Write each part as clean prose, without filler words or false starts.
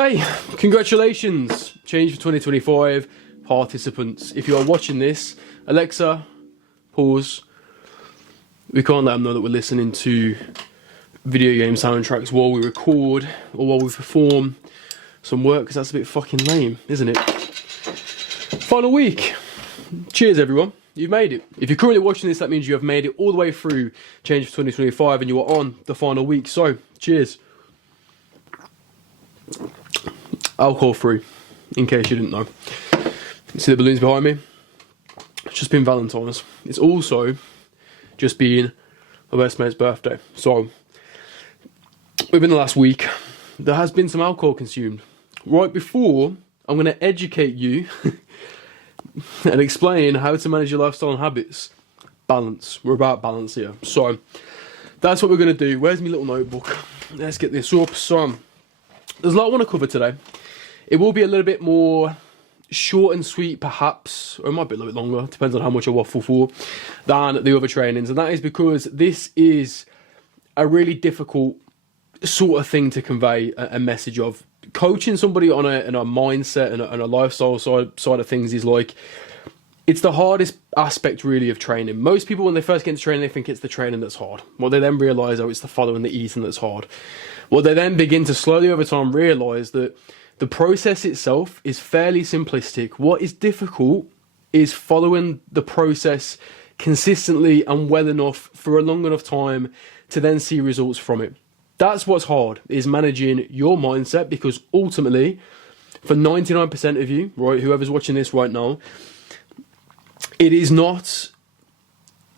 Okay, congratulations, change for 2025 participants. If you are watching this, Alexa, pause. We can't let them know that we're listening to video game soundtracks while we record or while we perform some work, because that's a bit fucking lame, isn't it? Final week. Cheers, everyone. You've made it. If you're currently watching this, that means you have made it all the way through change for 2025 and you are on the final week. So, cheers. Alcohol free, in case you didn't know. You see the balloons behind me? It's just been Valentine's. It's also just been my best mate's birthday. So, within the last week, there has been some alcohol consumed. Right before, I'm going to educate you and explain how to manage your lifestyle and habits. Balance. We're about balance here. So, that's what we're going to do. Where's my little notebook? Let's get this up. So, there's a lot I want to cover today. It will be a little bit more short and sweet, perhaps, or it might be a little bit longer, depends on how much I waffle for, than the other trainings. And that is because this is a really difficult sort of thing to convey a message of. Coaching somebody on a mindset and a lifestyle side of things is like, it's the hardest aspect really of training. Most people, when they first get into training, they think it's the training that's hard. Well, they then realise, oh, it's the following, the eating that's hard. Well, they then begin to slowly over time realise that the process itself is fairly simplistic. What is difficult is following the process consistently and well enough for a long enough time to then see results from it. That's what's hard, is managing your mindset, because ultimately, for 99% of you, right, whoever's watching this right now, it is not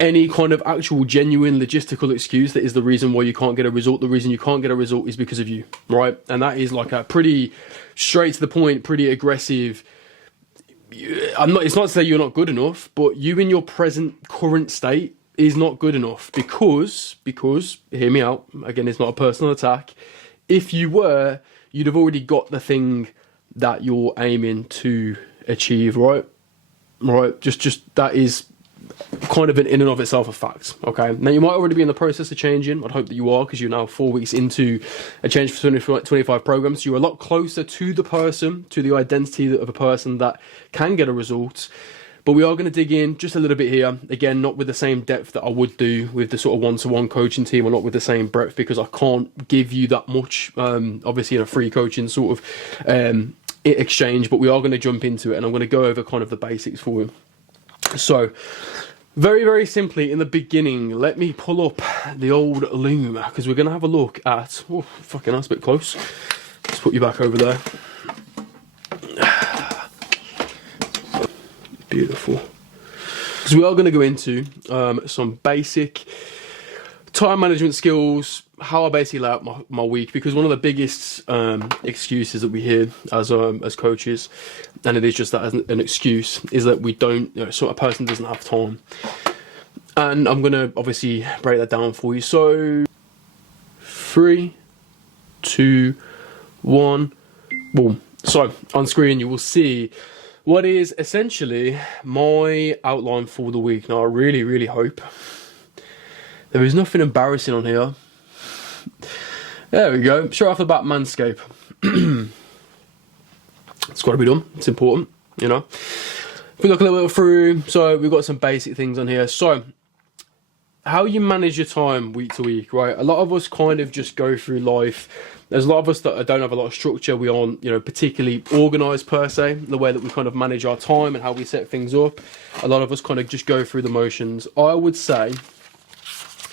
any kind of actual genuine logistical excuse that is the reason why you can't get a result. The reason you can't get a result is because of you, right? And that is like a pretty straight to the point, pretty aggressive. It's not to say you're not good enough, but you in your current state is not good enough because, hear me out, again, it's not a personal attack. If you were, you'd have already got the thing that you're aiming to achieve, right? Right, just that is kind of in and of itself a fact. Okay, now you might already be in the process of changing. I'd hope that you are, because you're now 4 weeks into a change for 2025 program, so you're a lot closer to the person, to the identity of a person that can get a result. But we are going to dig in just a little bit here, again, not with the same depth that I would do with the sort of one-to-one coaching team, or not with the same breadth, because I can't give you that much, obviously in a free coaching sort of exchange. But we are going to jump into it, and I'm going to go over kind of the basics for you. So, very, very simply, in the beginning, let me pull up the old loom, because we're going to have a look at... Oh, fucking that's a bit close. Let's put you back over there. Beautiful. Because we are going to go into some basic time management skills, how I basically lay out my week, because one of the biggest excuses that we hear as coaches, and it is just that as an excuse, is that we don't, so a person doesn't have time. And I'm going to obviously break that down for you. So 3, 2, 1, boom. So on screen you will see what is essentially my outline for the week. Now I really, really hope there is nothing embarrassing on here. There we go. Straight off the bat, Manscape. It's got to be done. It's important, you know. If we look a little bit through, so we've got some basic things on here. So, how you manage your time week to week, right? A lot of us kind of just go through life. There's a lot of us that don't have a lot of structure. We aren't, particularly organised per se, the way that we kind of manage our time and how we set things up. A lot of us kind of just go through the motions. I would say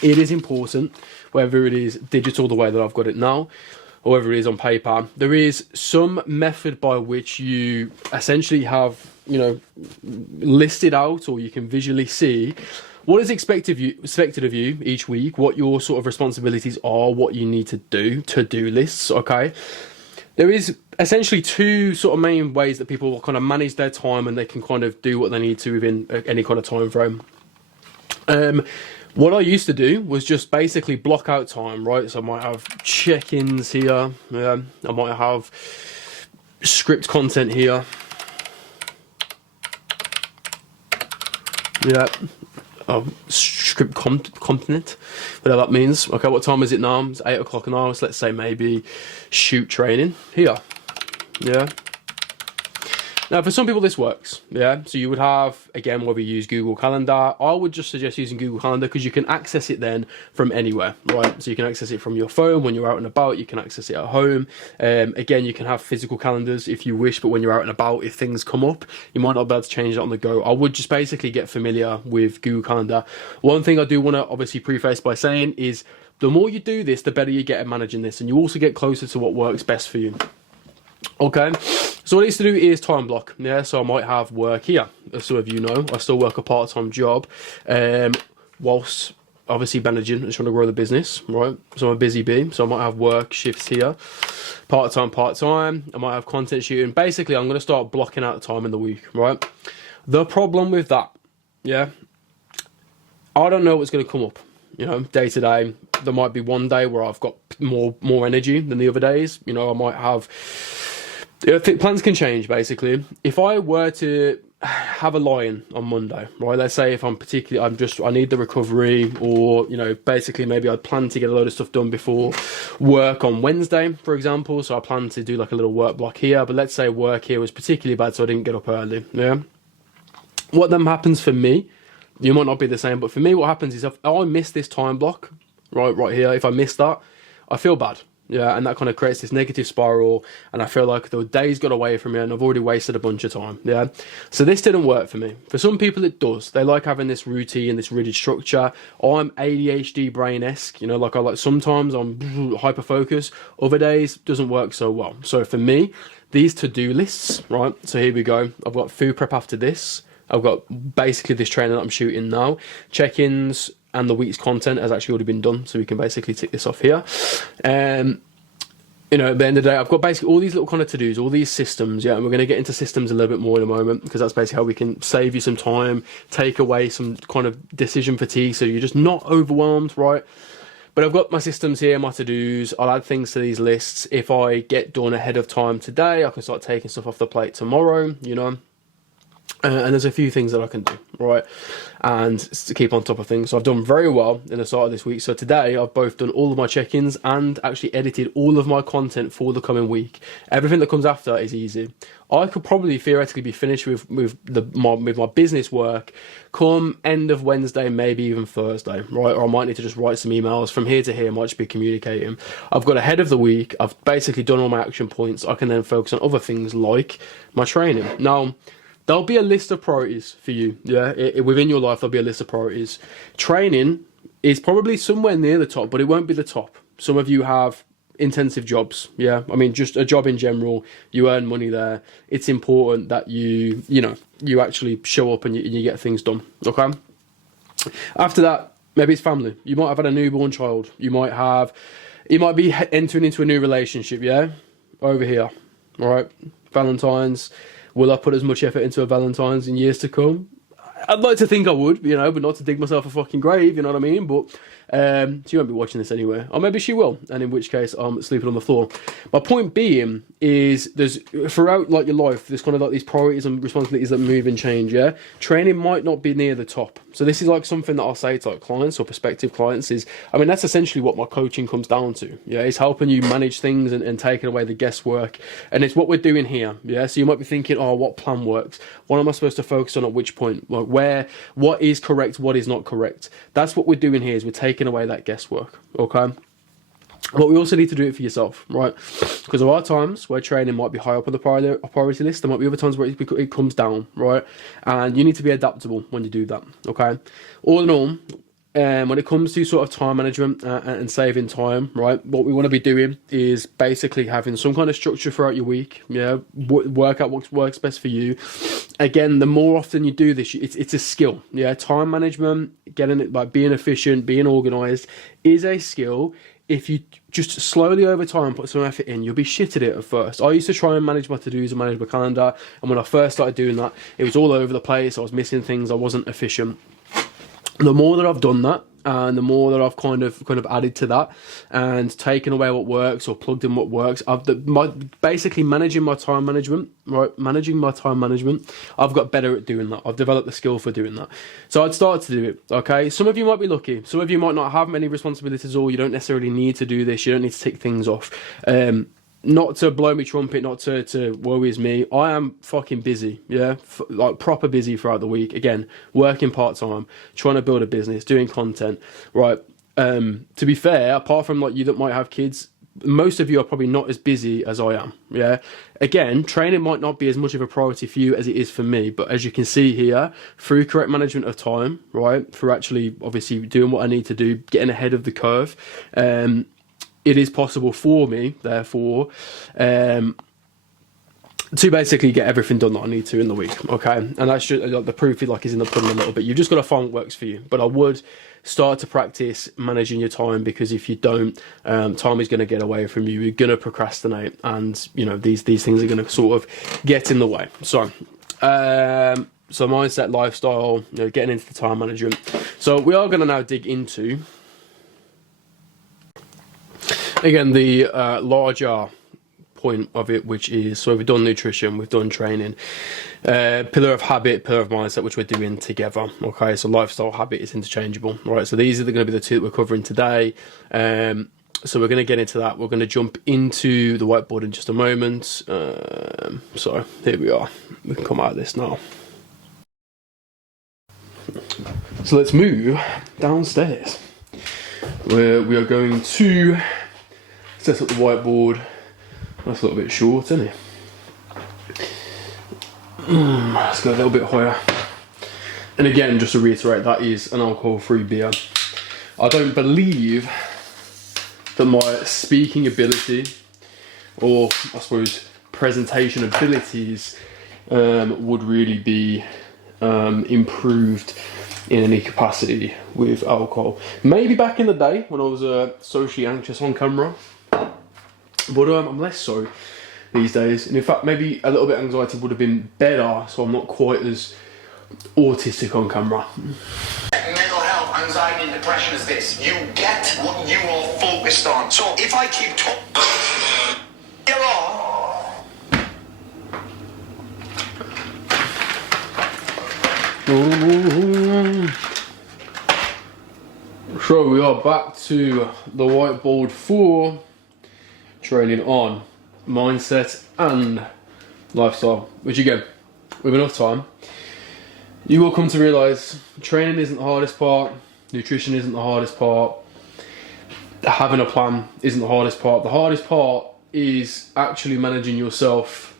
it is important, whether it is digital the way that I've got it now, or whether it is on paper, there is some method by which you essentially have, listed out, or you can visually see what is expected of you each week, what your sort of responsibilities are, what you need to do, to-do lists, okay? There is essentially two sort of main ways that people kind of manage their time, and they can kind of do what they need to within any kind of time frame. What I used to do was just basically block out time, right? So I might have check-ins here. I might have script content here. Yeah. Script content, whatever that means. Okay, what time is it now? It's 8 o'clock now. So let's say maybe shoot training here. Yeah. Now, for some people, this works, yeah? So you would have, again, whether you use Google Calendar, I would just suggest using Google Calendar because you can access it then from anywhere, right? So you can access it from your phone when you're out and about, you can access it at home. Again, you can have physical calendars if you wish, but when you're out and about, if things come up, you might not be able to change it on the go. I would just basically get familiar with Google Calendar. One thing I do want to obviously preface by saying is the more you do this, the better you get at managing this, and you also get closer to what works best for you. Okay, so what I used to do is time block, yeah, so I might have work here, as some of you know, I still work a part-time job, whilst obviously managing and trying to grow the business, right, so I'm a busy bee, so I might have work shifts here, part-time, I might have content shooting, basically I'm going to start blocking out the time in the week, right. The problem with that, yeah, I don't know what's going to come up, you know, day to day. There might be one day where I've got more energy than the other days, you know, I might have, I think plans can change basically. If I were to have a lie-in on Monday, right, let's say if I'm particularly, I need the recovery, or, you know, basically maybe I plan to get a load of stuff done before work on Wednesday, for example, so I plan to do like a little work block here, but let's say work here was particularly bad, so I didn't get up early, yeah. What then happens for me, you might not be the same, but for me what happens is if I miss this time block, right here, if I miss that, I feel bad. Yeah, and that kind of creates this negative spiral, and I feel like the days got away from me and I've already wasted a bunch of time, yeah? So this didn't work for me. For some people it does. They like having this routine, this rigid structure. I'm ADHD brain-esque, you know, like sometimes I'm hyper-focused, other days doesn't work so well. So for me, these to-do lists, right, so here we go. I've got food prep after this. I've got basically this training that I'm shooting now. Check-ins, and the week's content has actually already been done, so we can basically tick this off here. You know, at the end of the day, I've got basically all these little kind of to-dos, all these systems, yeah, and we're going to get into systems a little bit more in a moment, because that's basically how we can save you some time, take away some kind of decision fatigue, so you're just not overwhelmed, right? But I've got my systems here, my to-dos, I'll add things to these lists. If I get done ahead of time today, I can start taking stuff off the plate tomorrow, you know. And there's a few things that I can do, right, and to keep on top of things. So I've done very well in the start of this week. So today I've both done all of my check-ins and actually edited all of my content for the coming week. Everything that comes after is easy. I could probably theoretically be finished with my business work come end of Wednesday, maybe even Thursday, right? Or I might need to just write some emails from here to here. I might just be communicating. I've got ahead of the week. I've basically done all my action points. I can then focus on other things like my training. Now, there'll be a list of priorities for you, yeah? Within your life, there'll be a list of priorities. Training is probably somewhere near the top, but it won't be the top. Some of you have intensive jobs, yeah? I mean, just a job in general, you earn money there. It's important that you actually show up and you get things done, okay? After that, maybe it's family. You might have had a newborn child. You might be entering into a new relationship, yeah? Over here, all right? Valentine's. Will I put as much effort into a Valentine's in years to come? I'd like to think I would, you know, but not to dig myself a fucking grave, you know what I mean? But she won't be watching this anyway. Or maybe she will, and in which case I'm sleeping on the floor. My point being is there's, throughout like your life, there's kind of like these priorities and responsibilities that move and change, yeah? Training might not be near the top. So this is like something that I'll say to like clients or prospective clients is, I mean, that's essentially what my coaching comes down to, yeah? It's helping you manage things and taking away the guesswork. And it's what we're doing here, yeah? So you might be thinking, oh, what plan works? What am I supposed to focus on at which point? Like what is correct, what is not correct? That's what we're doing here, is we're taking away that guesswork, okay? But we also need to do it for yourself, right? Because there are times where training might be high up on the priority list. There might be other times where it comes down, right? And you need to be adaptable when you do that, okay? All in all, when it comes to sort of time management and saving time, right, what we want to be doing is basically having some kind of structure throughout your week, yeah, work out what works best for you. Again, the more often you do this, it's a skill, yeah. Time management, getting it, like being efficient, being organized is a skill. If you just slowly over time put some effort in, you'll be shit at it at first. I used to try and manage my to-dos and manage my calendar, and when I first started doing that, it was all over the place. I was missing things. I wasn't efficient. The more that I've done that, and the more that I've kind of added to that and taken away what works or plugged in what works, basically managing my time management, right? Managing my time management, I've got better at doing that. I've developed the skill for doing that. So I'd start to do it, okay? Some of you might be lucky. Some of you might not have many responsibilities, or you don't necessarily need to do this. You don't need to tick things off. not to blow me trumpet, not to worries me, I am fucking busy, yeah? Like, proper busy throughout the week. Again, working part-time, trying to build a business, doing content, right? To be fair, apart from, like, you that might have kids, most of you are probably not as busy as I am, yeah? Again, training might not be as much of a priority for you as it is for me, but as you can see here, through correct management of time, right, through actually, obviously, doing what I need to do, getting ahead of the curve, it is possible for me, therefore, to basically get everything done that I need to in the week, okay? And that's just, like, the proof is in the pudding a little bit. You've just got to find what works for you. But I would start to practice managing your time, because if you don't, time is going to get away from you. You're going to procrastinate, and, you know, these things are going to sort of get in the way. So, mindset, lifestyle, you know, getting into the time management. So we are going to now dig into, again, the larger point of it, which is, so we've done nutrition, we've done training, pillar of habit, pillar of mindset, which we're doing together, okay? So lifestyle, habit is interchangeable, right? So these are going to be the two that we're covering today. So we're going to get into that. We're going to jump into the whiteboard in just a moment. So here we are. We can come out of this now. So let's move downstairs, where we are going to set up the whiteboard. That's a little bit short, isn't it? Let's go a little bit higher. And again, just to reiterate, that is an alcohol-free beer. I don't believe that my speaking ability, or I suppose presentation abilities, would really be improved in any capacity with alcohol. Maybe back in the day when I was socially anxious on camera, but I'm less so these days. And in fact, maybe a little bit of anxiety would have been better, so I'm not quite as autistic on camera. Mental health, anxiety and depression is this. You get what you are focused on. So if I keep talking, you're on. So we are back to the whiteboard for training on mindset and lifestyle, which again, with enough time, you will come to realise training isn't the hardest part, nutrition isn't the hardest part, having a plan isn't the hardest part. The hardest part is actually managing yourself,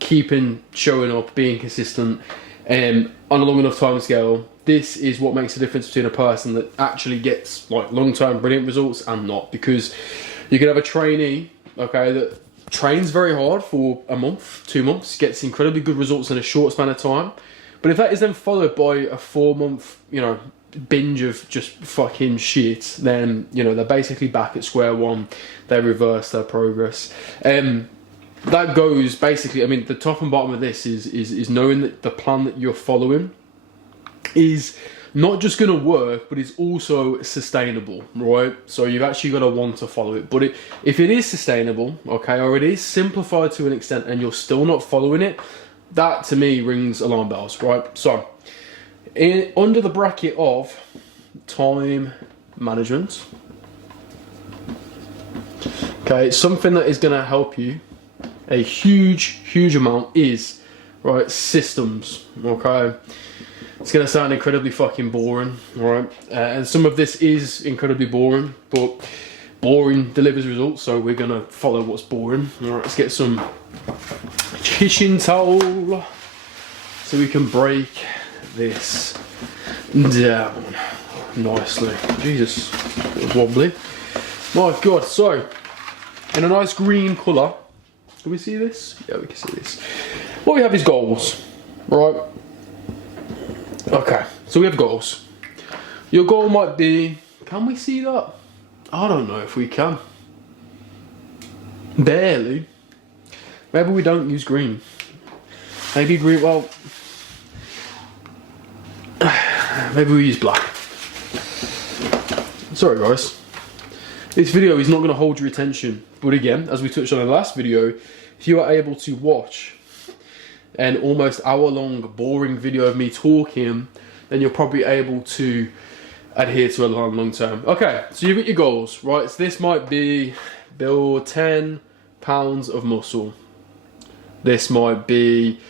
showing up, being consistent, on a long enough time scale. This is what makes the difference between a person that actually gets like long-term brilliant results and not, because you can have a trainee, okay, that trains very hard for a month, 2 months, gets incredibly good results in a short span of time. But if that is then followed by a 4-month, you know, binge of just fucking shit, then, you know, they're basically back at square one. They reverse their progress. That goes basically, I mean, the top and bottom of this is knowing that the plan that you're following is not just going to work, but it's also sustainable, right? So you've actually got to want to follow it. But if it is sustainable, okay, or it is simplified to an extent and you're still not following it, that to me rings alarm bells, right? So under the bracket of time management, okay, something that is going to help you a huge amount is, right, systems, okay? It's going to sound incredibly fucking boring, right? And some of this is incredibly boring, but boring delivers results, so we're going to follow what's boring. All right, let's get some kitchen towel so we can break this down nicely. Jesus, it was wobbly. My God, so in a nice green colour, can we see this? Yeah, we can see this. What we have is goals, right? Okay, so we have goals. Your goal might be, can we see that? I don't know if we can. Barely. Maybe we don't use green. Maybe green, well, maybe we use black. Sorry guys. This video is not going to hold your attention. But again, as we touched on in the last video, if you are able to watch an almost hour-long boring video of me talking, then you're probably able to adhere to a long term. Okay, so you've got your goals, right? So this might be build 10 pounds of muscle. This might be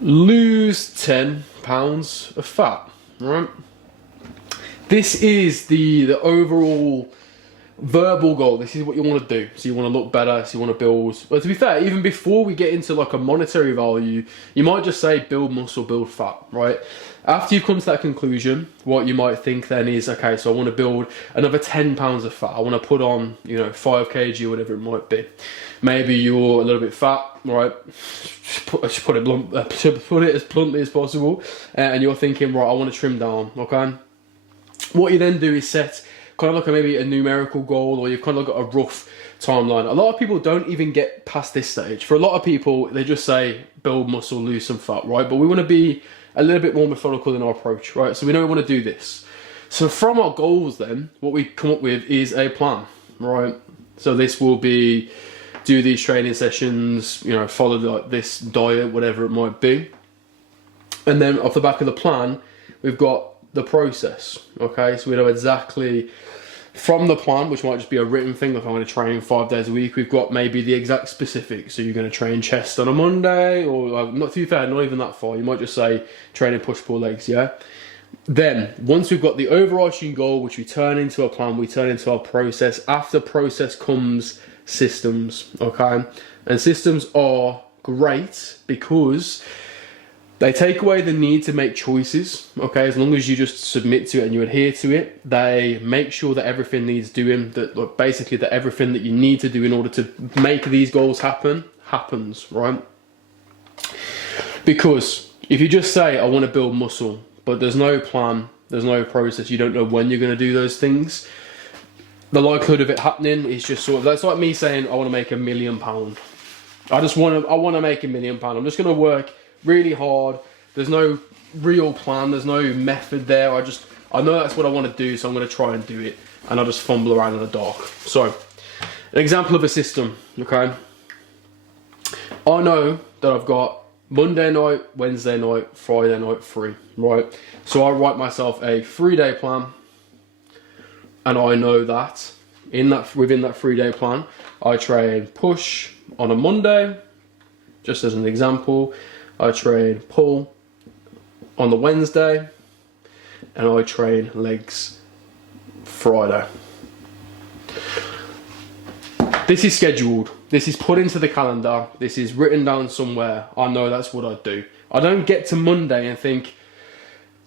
lose 10 pounds of fat, right? This is the overall verbal goal. This is what you want to do. So you want to look better, so you want to build. But to be fair, even before we get into like a monetary value, you might just say build muscle, build fat, right? After you come to that conclusion, what you might think then is, okay, so I want to build another 10 pounds of fat. I want to put on, 5 kg or whatever it might be. Maybe you're a little bit fat, right? Just put it as bluntly as possible. And you're thinking, right, I want to trim down, okay? What you then do is set kind of like maybe a numerical goal, or you've kind of got a rough timeline. A lot of people don't even get past this stage. For a lot of people, they just say build muscle, lose some fat, right? But we want to be a little bit more methodical in our approach, right? So we know we want to do this. So from our goals then, what we come up with is a plan, right? So this will be do these training sessions, follow like this diet, whatever it might be. And then off the back of the plan, we've got the process, okay? So we know exactly from the plan, which might just be a written thing, like I'm going to train 5 days a week, we've got maybe the exact specifics. So you're going to train chest on a Monday, or not too fair, not even that far. You might just say training push-pull legs, yeah? Then, once we've got the overarching goal, which we turn into a plan, we turn into our process. After process comes systems, okay? And systems are great because they take away the need to make choices, okay? As long as you just submit to it and you adhere to it, they make sure that everything needs doing, basically that everything that you need to do in order to make these goals happen, happens, right? Because if you just say, I want to build muscle, but there's no plan, there's no process, you don't know when you're going to do those things, the likelihood of it happening is just sort of, that's like me saying, I want to make £1 million. I want to make £1 million. I'm just going to work really hard. There's no real plan, there's no method there. I know that's what I want to do, so I'm going to try and do it, and I just fumble around in the dark. So an example of a system, okay? I know that I've got Monday night, Wednesday night, Friday night free, right? So I write myself a 3-day plan, and I know that within that 3-day plan, I train push on a Monday, just as an example. I train pull on the Wednesday, and I train legs Friday. This is scheduled. This is put into the calendar. This is written down somewhere. I know that's what I do. I don't get to Monday and think,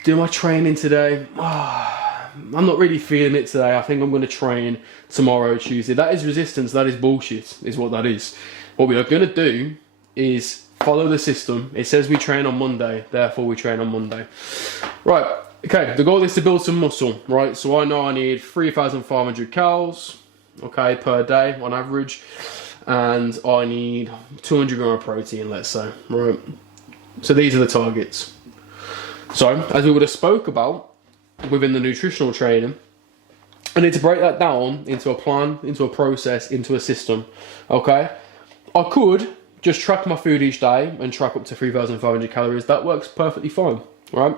do my training today? I'm not really feeling it today. I think I'm going to train tomorrow, Tuesday. That is resistance. That is bullshit, is what that is. What we are going to do is follow the system. It says we train on Monday, therefore we train on Monday. Right, okay, the goal is to build some muscle, right? So I know I need 3,500 calories, okay, per day on average, and I need 200 gram of protein, let's say, right? So these are the targets. So, as we would have spoke about within the nutritional training, I need to break that down into a plan, into a process, into a system, okay? I could just track my food each day and track up to 3,500 calories. That works perfectly fine, right?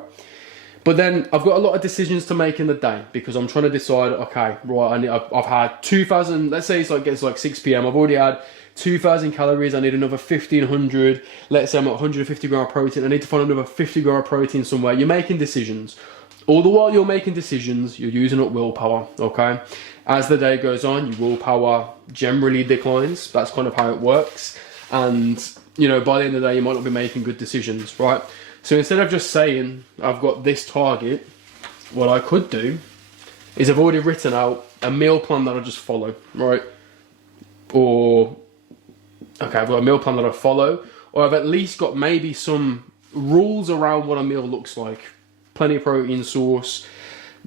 But then I've got a lot of decisions to make in the day because I'm trying to decide, okay, right, I've had 2,000, let's say it's like 6 p.m. I've already had 2,000 calories. I need another 1,500. Let's say I'm at 150 gram of protein. I need to find another 50 gram of protein somewhere. You're making decisions. All the while you're making decisions, you're using up willpower, okay? As the day goes on, your willpower generally declines. That's kind of how it works. And, by the end of the day, you might not be making good decisions, right? So instead of just saying, I've got this target, what I could do is I've already written out a meal plan that I just follow, right? Or, okay, I've got a meal plan that I follow, or I've at least got maybe some rules around what a meal looks like. Plenty of protein source,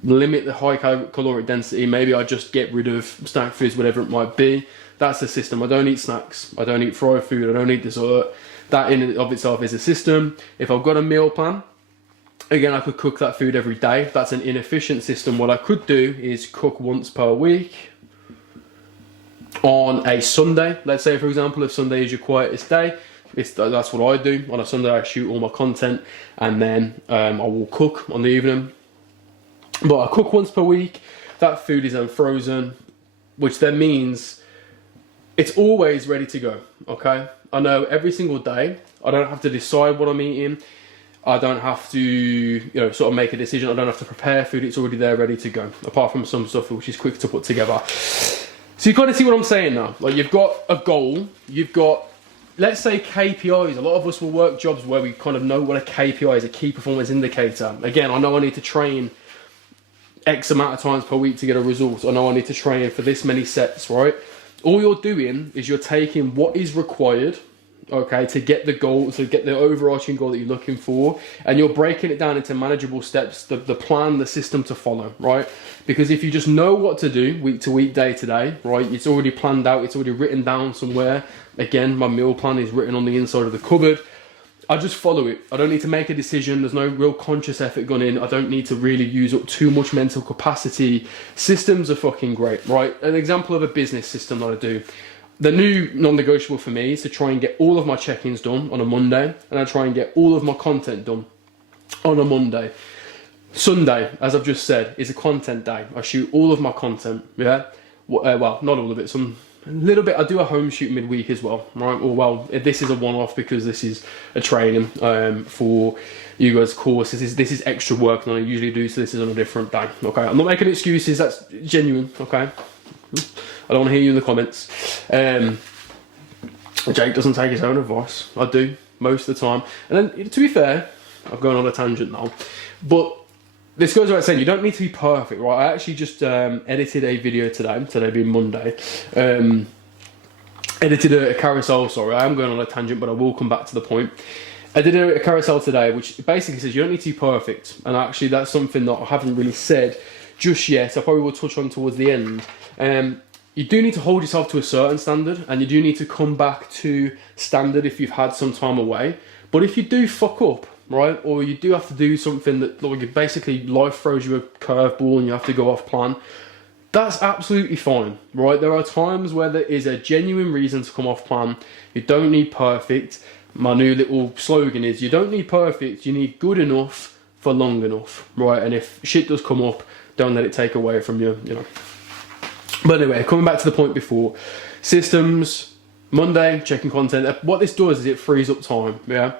limit the high caloric density, maybe I just get rid of snack foods, whatever it might be. That's the system. I don't eat snacks, I don't eat fried food, I don't eat dessert. That in and of itself is a system. If I've got a meal plan, again, I could cook that food every day. That's an inefficient system. What I could do is cook once per week on a Sunday. Let's say, for example, if Sunday is your quietest day, that's what I do. On a Sunday, I shoot all my content, and then I will cook on the evening. But I cook once per week. That food is then frozen, which then means it's always ready to go, okay? I know every single day, I don't have to decide what I'm eating. I don't have to, you know, sort of make a decision. I don't have to prepare food. It's already there, ready to go. Apart from some stuff which is quick to put together. So you kind of see what I'm saying now. Like, you've got a goal. You've got, let's say, KPIs. A lot of us will work jobs where we kind of know what a KPI is, a key performance indicator. Again, I know I need to train X amount of times per week to get a result. I know I need to train for this many sets, right? All you're doing is you're taking what is required, okay, to get the goal, to get the overarching goal that you're looking for, and you're breaking it down into manageable steps, the plan, the system to follow, right? Because if you just know what to do week to week, day to day, right, it's already planned out, it's already written down somewhere. Again, my meal plan is written on the inside of the cupboard. I just follow it. I don't need to make a decision. There's no real conscious effort gone in. I don't need to really use up too much mental capacity. Systems are fucking great, right? An example of a business system that I do. The new non-negotiable for me is to try and get all of my check-ins done on a Monday, and I try and get all of my content done on a Monday. Sunday, as I've just said, is a content day. I shoot all of my content, yeah? Well, not all of it, a little bit. I do a home shoot midweek as well, right? Or, well, this is a one-off because this is a training for you guys' course. This is extra work than I usually do, so this is on a different day, okay? I'm not making excuses, that's genuine, okay? I don't want to hear you in the comments. Jake doesn't take his own advice. I do, most of the time. And then, to be fair, I'm going on a tangent now, but this goes without saying, you don't need to be perfect, right? I actually just edited a video today being Monday. Edited a carousel, sorry, I am going on a tangent, but I will come back to the point. I did a carousel today, which basically says you don't need to be perfect. And actually, that's something that I haven't really said just yet. I probably will touch on towards the end. You do need to hold yourself to a certain standard, and you do need to come back to standard if you've had some time away. But if you do fuck up, right, or you do have to do something that, like, basically life throws you a curveball and you have to go off plan, that's absolutely fine, right? There are times where there is a genuine reason to come off plan. You don't need perfect. My new little slogan is, you don't need perfect, you need good enough for long enough, right? And if shit does come up, don't let it take away from you, you know. But anyway, coming back to the point before, systems, Monday, checking content. What this does is it frees up time, yeah?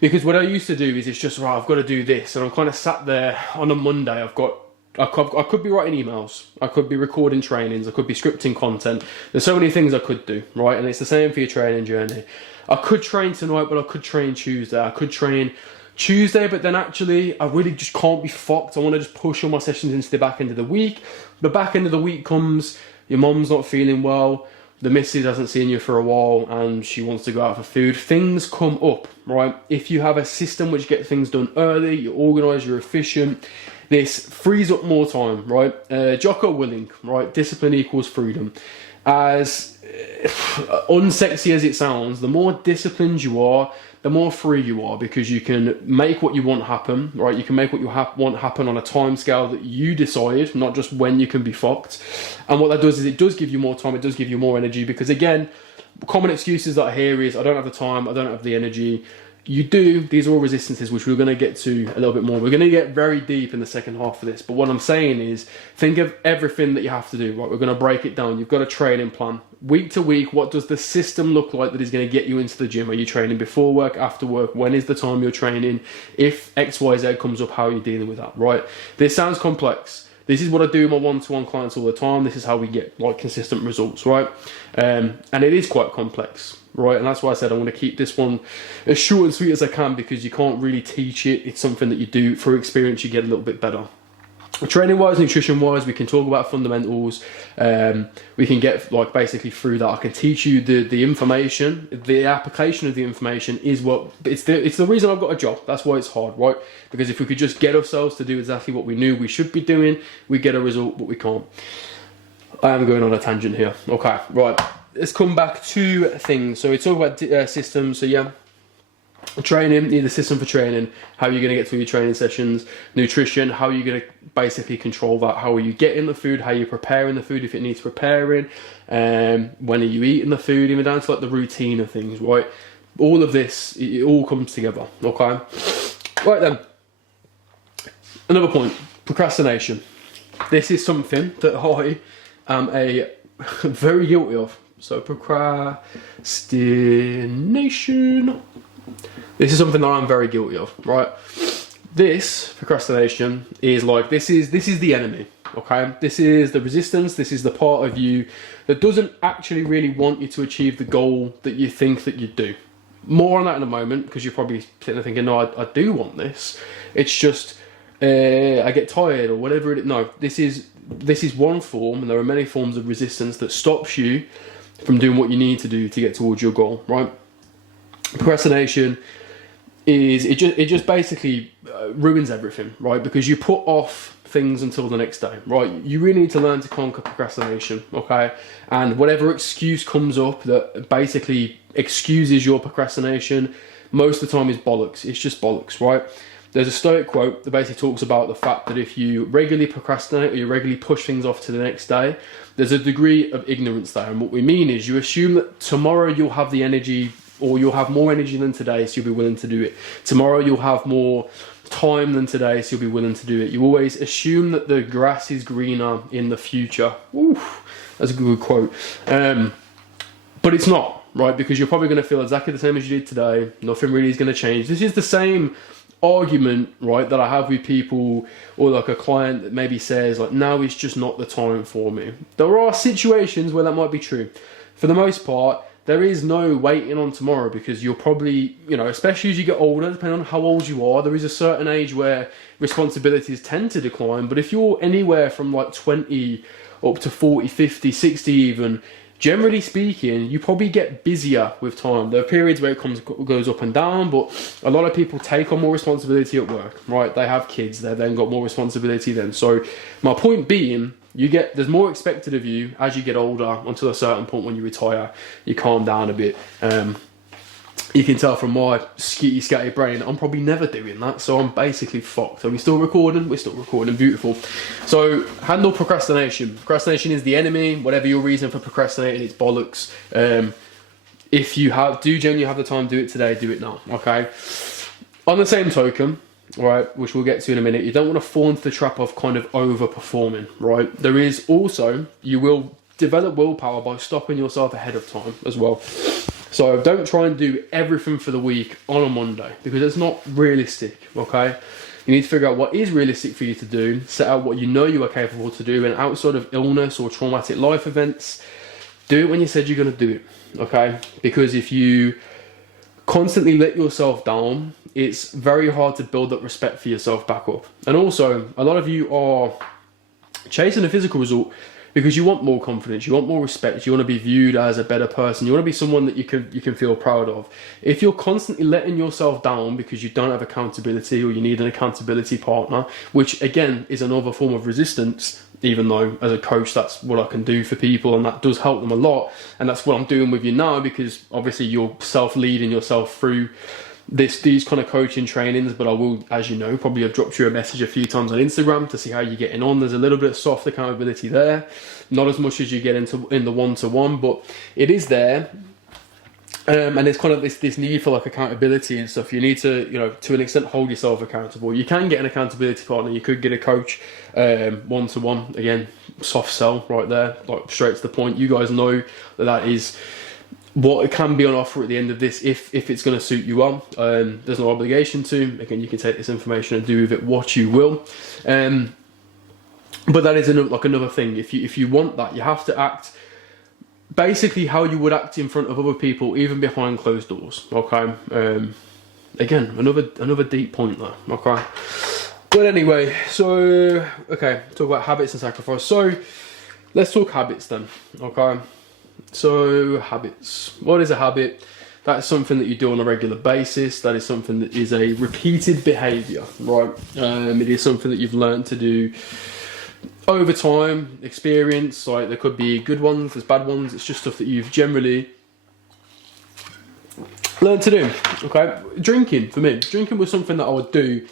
Because what I used to do is it's just, right, I've got to do this. And I'm kind of sat there on a Monday, I could be writing emails, I could be recording trainings, I could be scripting content. There's so many things I could do, right? And it's the same for your training journey. I could train tonight, but I could train Tuesday. I could train Tuesday, but then actually I really just can't be fucked. I want to just push all my sessions into the back end of the week. The back end of the week comes, your mom's not feeling well, the missus hasn't seen you for a while and she wants to go out for food. Things come up, right? If you have a system which gets things done early, you're organised, you're efficient, this frees up more time, right? Jocko Willink, right? Discipline equals freedom. As unsexy as it sounds, the more disciplined you are, the more free you are, because you can make what you want happen, right? You can make what you want happen on a time scale that you decide, not just when you can be fucked. And what that does is it does give you more time, it does give you more energy, because again, common excuses that I hear is, I don't have the time, I don't have the energy. You do. These are all resistances, which we're going to get to a little bit more. We're going to get very deep in the second half of this. But what I'm saying is, think of everything that you have to do. Right, we're going to break it down. You've got a training plan. Week to week, what does the system look like that is going to get you into the gym? Are you training before work, after work? When is the time you're training? If XYZ comes up, how are you dealing with that? Right? This sounds complex. This is what I do with my one-to-one clients all the time. This is how we get like consistent results, right? And it is quite complex, right? And that's why I said I want to keep this one as short and sweet as I can, because you can't really teach it. It's something that you do through experience. You get a little bit better. Training-wise, nutrition-wise, we can talk about fundamentals. We can get like basically through that. I can teach you the information. The application of the information is what it's the reason I've got a job. That's why it's hard, right? Because if we could just get ourselves to do exactly what we knew we should be doing, we get a result, but we can't. I am going on a tangent here. Okay, right. Let's come back to things. So we talk about systems. So yeah. Training, need a system for training, how are you going to get through your training sessions? Nutrition, how are you going to basically control that? How are you getting the food? How are you preparing the food if it needs preparing? When are you eating the food? Even down to like the routine of things, right? All of this, it all comes together, okay? Right then, another point, procrastination. This is something that I am very guilty of, So procrastination. This is something that I'm very guilty of, right? This procrastination is like, this is the enemy, okay? This is the resistance, this is the part of you that doesn't actually really want you to achieve the goal that you think that you do. More on that in a moment, because you're probably sitting there thinking, no, I do want this. It's just, I get tired or whatever it is. No, this is one form, and there are many forms of resistance that stops you from doing what you need to do to get towards your goal, right? Procrastination is, it just basically ruins everything, right? Because you put off things until the next day, right? You really need to learn to conquer procrastination, okay? And whatever excuse comes up that basically excuses your procrastination, most of the time is bollocks. It's just bollocks, right? There's a Stoic quote that basically talks about the fact that if you regularly procrastinate or you regularly push things off to the next day, there's a degree of ignorance there. And what we mean is you assume that tomorrow you'll have the energy, or you'll have more energy than today, so you'll be willing to do it. Tomorrow you'll have more time than today, so you'll be willing to do it. You always assume that the grass is greener in the future. Oof, that's a good quote. But it's not, right? Because you're probably going to feel exactly the same as you did today. Nothing really is going to change. This is the same argument, right, that I have with people, or like a client that maybe says, like, now is just not the time for me. There are situations where that might be true. For the most part, there is no waiting on tomorrow, because you're probably, you know, especially as you get older, depending on how old you are, there is a certain age where responsibilities tend to decline. But if you're anywhere from like 20 up to 40, 50, 60 even, generally speaking, you probably get busier with time. There are periods where it goes up and down, but a lot of people take on more responsibility at work, right? They have kids, they've then got more responsibility then. So my point being, there's more expected of you as you get older, until a certain point when you retire, you calm down a bit. You can tell from my skitty scatty brain, I'm probably never doing that, so I'm basically fucked. Are we still recording? We're still recording, beautiful. So handle procrastination. Procrastination is the enemy. Whatever your reason for procrastinating, it's bollocks. If you genuinely have the time, do it today, do it now, okay? On the same token, right, which we'll get to in a minute, you don't want to fall into the trap of kind of overperforming, right? There is also, you will develop willpower by stopping yourself ahead of time as well. So don't try and do everything for the week on a Monday, because it's not realistic, okay? You need to figure out what is realistic for you to do, set out what you know you are capable to do, and outside of illness or traumatic life events, do it when you said you're going to do it, okay? Because if you constantly let yourself down, it's very hard to build that respect for yourself back up. And also, a lot of you are chasing a physical result because you want more confidence, you want more respect, you want to be viewed as a better person, you want to be someone that you can feel proud of. If you're constantly letting yourself down because you don't have accountability, or you need an accountability partner, which again is another form of resistance, even though as a coach that's what I can do for people and that does help them a lot, and that's what I'm doing with you now, because obviously you're self-leading yourself through these kind of coaching trainings. But I will, as you know, probably have dropped you a message a few times on Instagram to see how you're getting on. There's a little bit of soft accountability there, not as much as you get in the one-to-one, but it is there. And there's kind of this need for like accountability and stuff. You need to, you know, to an extent, hold yourself accountable. You can get an accountability partner. You could get a coach, one-to-one. Again, soft sell right there, like straight to the point. You guys know that is what it can be on offer at the end of this, if it's going to suit you well. There's no obligation to. Again, you can take this information and do with it what you will. But that is another thing. If you want that, you have to act basically how you would act in front of other people, even behind closed doors. Okay. Again, another deep point there. Okay. But anyway, so okay, talk about habits and sacrifice. So let's talk habits then. Okay. So habits. What is a habit? That's something that you do on a regular basis. That is something that is a repeated behaviour, right? It is something that you've learned to do over time, experience. Like, there could be good ones, there's bad ones. It's just stuff that you've generally learned to do. Okay, drinking for me. Drinking was something that I would do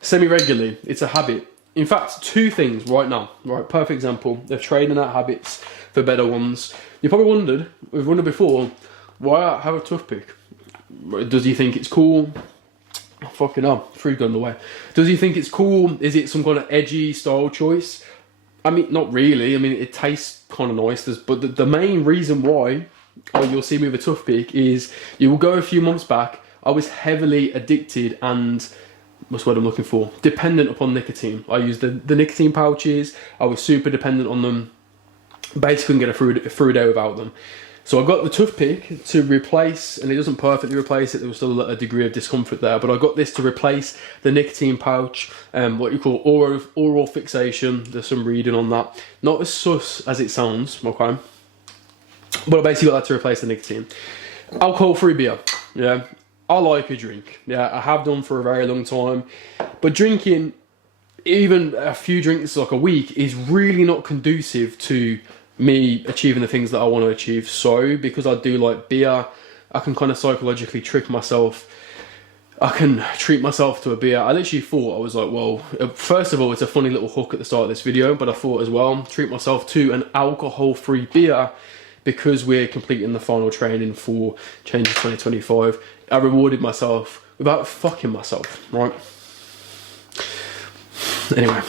semi-regularly. It's a habit. In fact, two things right now. Right, perfect example of trading out habits for better ones. You probably wondered, we've wondered before, why have a toothpick? Does he think it's cool? Oh, fucking hell, food gone away. Does he think it's cool? Is it some kind of edgy style choice? I mean, not really. I mean, it tastes kind of nice. But the main reason why, you'll see me with a toothpick, is you will go a few months back. I was heavily addicted and, what's the word I'm looking for? Dependent upon nicotine. I used the nicotine pouches. I was super dependent on them. Basically couldn't get through a day without them. So I got the toothpick to replace, and it doesn't perfectly replace it, there was still a degree of discomfort there, but I got this to replace the nicotine pouch, what you call oral fixation. There's some reading on that. Not as sus as it sounds, okay? But I basically got that to replace the nicotine. Alcohol-free beer, yeah. I like a drink, yeah. I have done for a very long time, but drinking, even a few drinks like a week, is really not conducive to me achieving the things that I want to achieve. So because I do like beer, I can kind of psychologically trick myself. I can treat myself to a beer. I literally thought, I was like, well, first of all, it's a funny little hook at the start of this video, but I thought as well, treat myself to an alcohol-free beer because we're completing the final training for Change 2025. I rewarded myself without fucking myself, right? Anyway,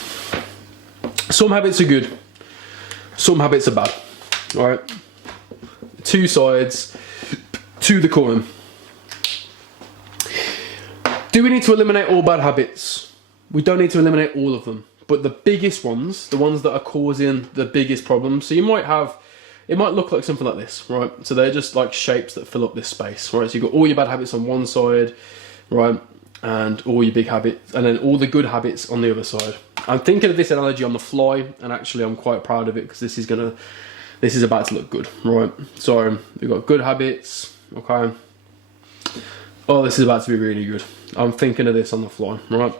some habits are good. Some habits are bad, all right? Two sides to the coin. Do we need to eliminate all bad habits? We don't need to eliminate all of them, but the biggest ones, the ones that are causing the biggest problems. So you might have, it might look like something like this, right? So they're just like shapes that fill up this space, right? So you've got all your bad habits on one side, right? And all your big habits, and then all the good habits on the other side. I'm thinking of this analogy on the fly, and actually I'm quite proud of it because this is about to look good, right? So we've got good habits, okay? Oh, this is about to be really good. I'm thinking of this on the fly, right?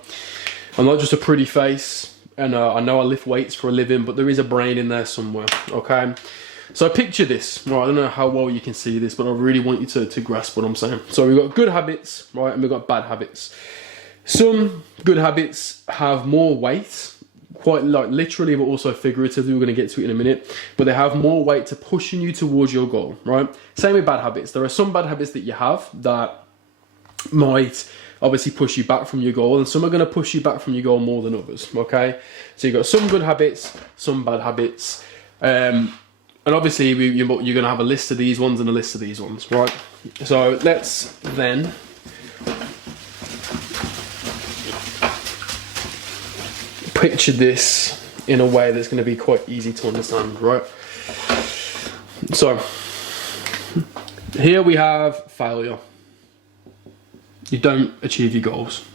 I'm not just a pretty face, and I know I lift weights for a living, but there is a brain in there somewhere, okay? So picture this, right? I don't know how well you can see this, but I really want you to grasp what I'm saying. So we've got good habits, right? And we've got bad habits. Some good habits have more weight, quite like literally, but also figuratively. We're going to get to it in a minute. But they have more weight to pushing you towards your goal, right? Same with bad habits. There are some bad habits that you have that might obviously push you back from your goal, and some are going to push you back from your goal more than others, okay? So you've got some good habits, some bad habits. And obviously, you're going to have a list of these ones and a list of these ones, right? So let's then picture this in a way that's going to be quite easy to understand, right? So here we have failure. You don't achieve your goals.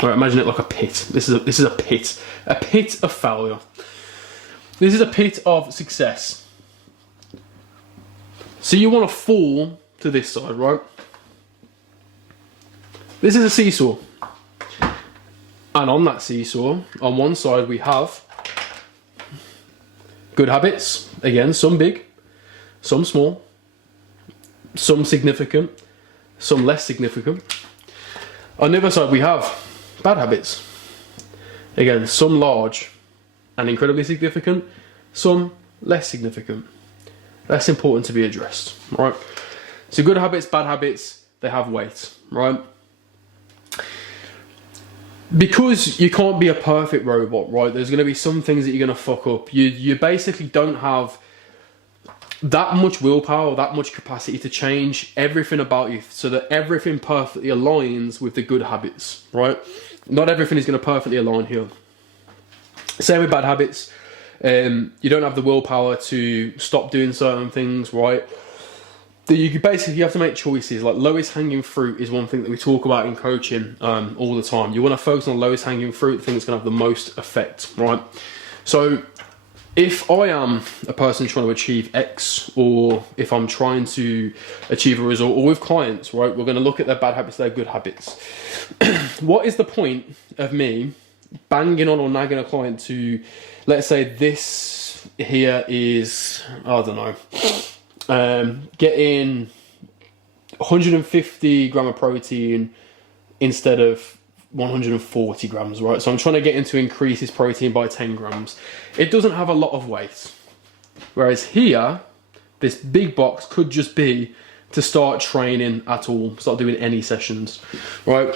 All right, imagine it like a pit. This is a pit of failure. This is a pit of success. So you want to fall to this side, right? This is a seesaw. And on that seesaw, on one side we have good habits. Again, some big, some small, some significant, some less significant. On the other side we have bad habits. Again, some large and incredibly significant, some less significant. That's important to be addressed, right? So good habits, bad habits, they have weight, right? Because you can't be a perfect robot, right? There's going to be some things that you're going to fuck up. You basically don't have that much willpower, that much capacity to change everything about you so that everything perfectly aligns with the good habits, right? Not everything is going to perfectly align here. Same with bad habits. You don't have the willpower to stop doing certain things, right? You have to make choices. Like lowest hanging fruit is one thing that we talk about in coaching all the time. You want to focus on lowest hanging fruit, the thing that's going to have the most effect, right? So if I am a person trying to achieve X, or if I'm trying to achieve a result, or with clients, right, we're going to look at their bad habits, their good habits. What is the point of me banging on or nagging a client to, let's say this here is, I don't know, getting 150 gram of protein instead of 140 grams, right? So I'm trying to get him to increase his protein by 10 grams. It doesn't have a lot of weight. Whereas here, this big box could just be to start training at all, start doing any sessions, right?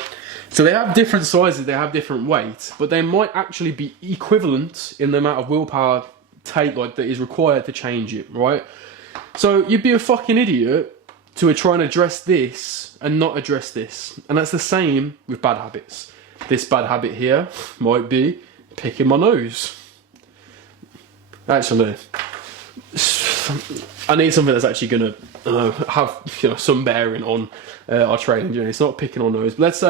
So they have different sizes, they have different weights, but they might actually be equivalent in the amount of willpower that is required to change it, right? So you'd be a fucking idiot to try and address this and not address this. And that's the same with bad habits. This bad habit here might be picking my nose. Actually, I need something that's actually going to have some bearing on our training journey. It's not picking on nose. But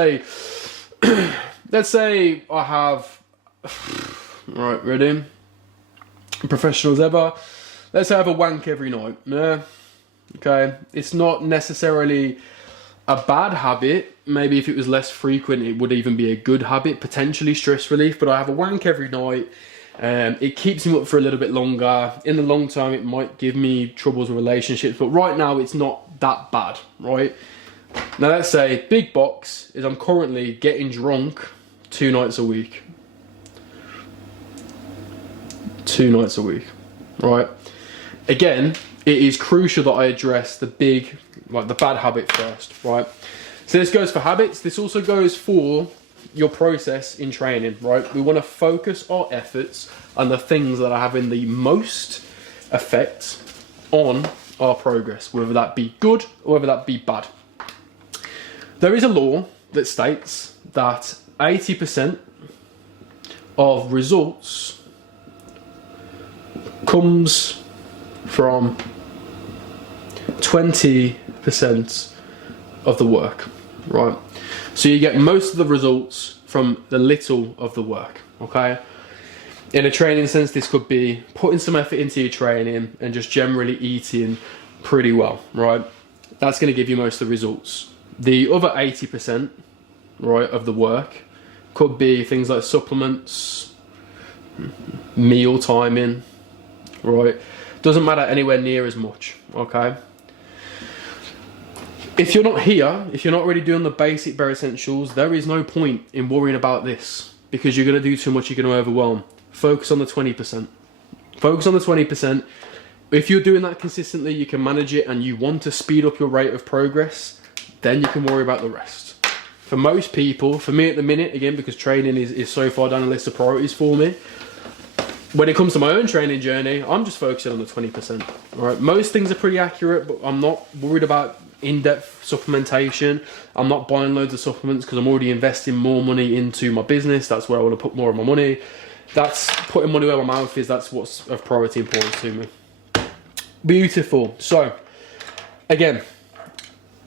let's say I have, right, ready? Professional as ever. Let's say I have a wank every night. Yeah. Okay. It's not necessarily a bad habit. Maybe if it was less frequent, it would even be a good habit, potentially stress relief. But I have a wank every night. It keeps me up for a little bit longer. In the long term, it might give me troubles with relationships, but right now it's not that bad, right? Now let's say big box is I'm currently getting drunk 2 nights a week. 2 nights a week, right? Again, it is crucial that I address the bad habit first, right? So this goes for habits. This also goes for your process in training, right? We want to focus our efforts on the things that are having the most effect on our progress, whether that be good or whether that be bad. There is a law that states that 80% of results comes from 20% of the work, right? So you get most of the results from the little of the work, okay? In a training sense, this could be putting some effort into your training and just generally eating pretty well, right? That's going to give you most of the results. The other 80%, right, of the work could be things like supplements, meal timing, right? Doesn't matter anywhere near as much, okay? If you're not here, if you're not really doing the basic bare essentials, there is no point in worrying about this because you're going to do too much, you're going to overwhelm. Focus on the 20%. Focus on the 20%. If you're doing that consistently, you can manage it and you want to speed up your rate of progress, then you can worry about the rest. For most people, for me at the minute, again, because training is so far down the list of priorities for me, when it comes to my own training journey, I'm just focusing on the 20%. All right, most things are pretty accurate, but I'm not worried about in-depth supplementation. I'm not buying loads of supplements because I'm already investing more money into my business. That's where I want to put more of my money. That's putting money where my mouth is. That's what's of priority importance to me. Beautiful. So, again,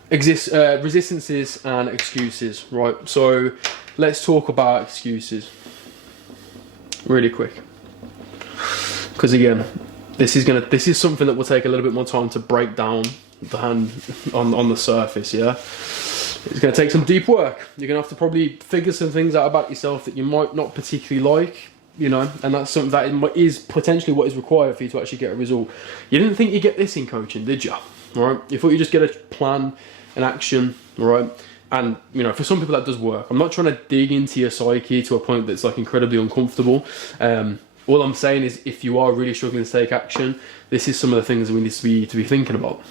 resistances and excuses, right? So, let's talk about excuses really quick. Because again, this is something that will take a little bit more time to break down the hand on the surface, yeah? It's going to take some deep work. You're going to have to probably figure some things out about yourself that you might not particularly like, you know, and that's something that is potentially what is required for you to actually get a result. You didn't think you'd get this in coaching, did you? All right? You thought you just get a plan, an action, all right? And, you know, for some people that does work. I'm not trying to dig into your psyche to a point that's like incredibly uncomfortable. All I'm saying is if you are really struggling to take action, this is some of the things that we need to be thinking about.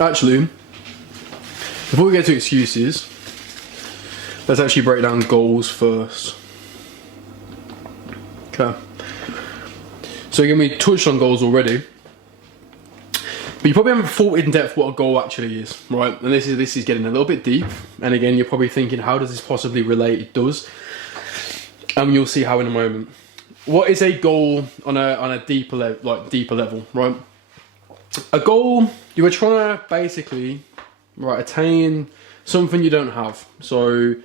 Actually, before we get to excuses, let's actually break down goals first. Okay. So again, we touched on goals already, but you probably haven't thought in depth what a goal actually is, right? And this is getting a little bit deep. And again, you're probably thinking, how does this possibly relate? It does, and you'll see how in a moment. What is a goal on a deeper level, right? A goal, you are trying to basically, right, attain something you don't have. So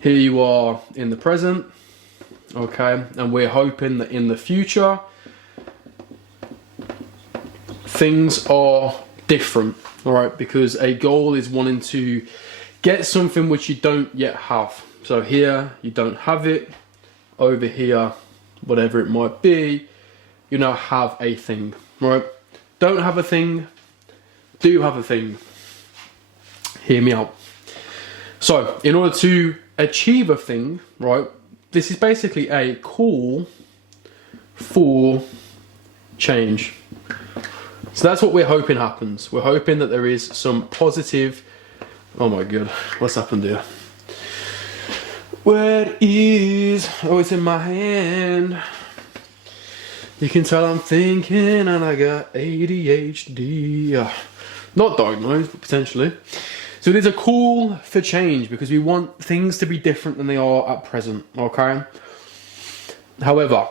here you are in the present, okay, and we're hoping that in the future things are different, all right, because a goal is wanting to get something which you don't yet have. So here you don't have it, over here, whatever it might be, you now have a thing, right? Don't have a thing, do have a thing. Hear me out. So, in order to achieve a thing, right, this is basically a call for change. So that's what we're hoping happens. We're hoping that there is some positive, oh my god, what's happened here? Where it is, oh, it's in my hand. You can tell I'm thinking and I got ADHD. Not diagnosed, but potentially. So it is a call for change because we want things to be different than they are at present, okay? However,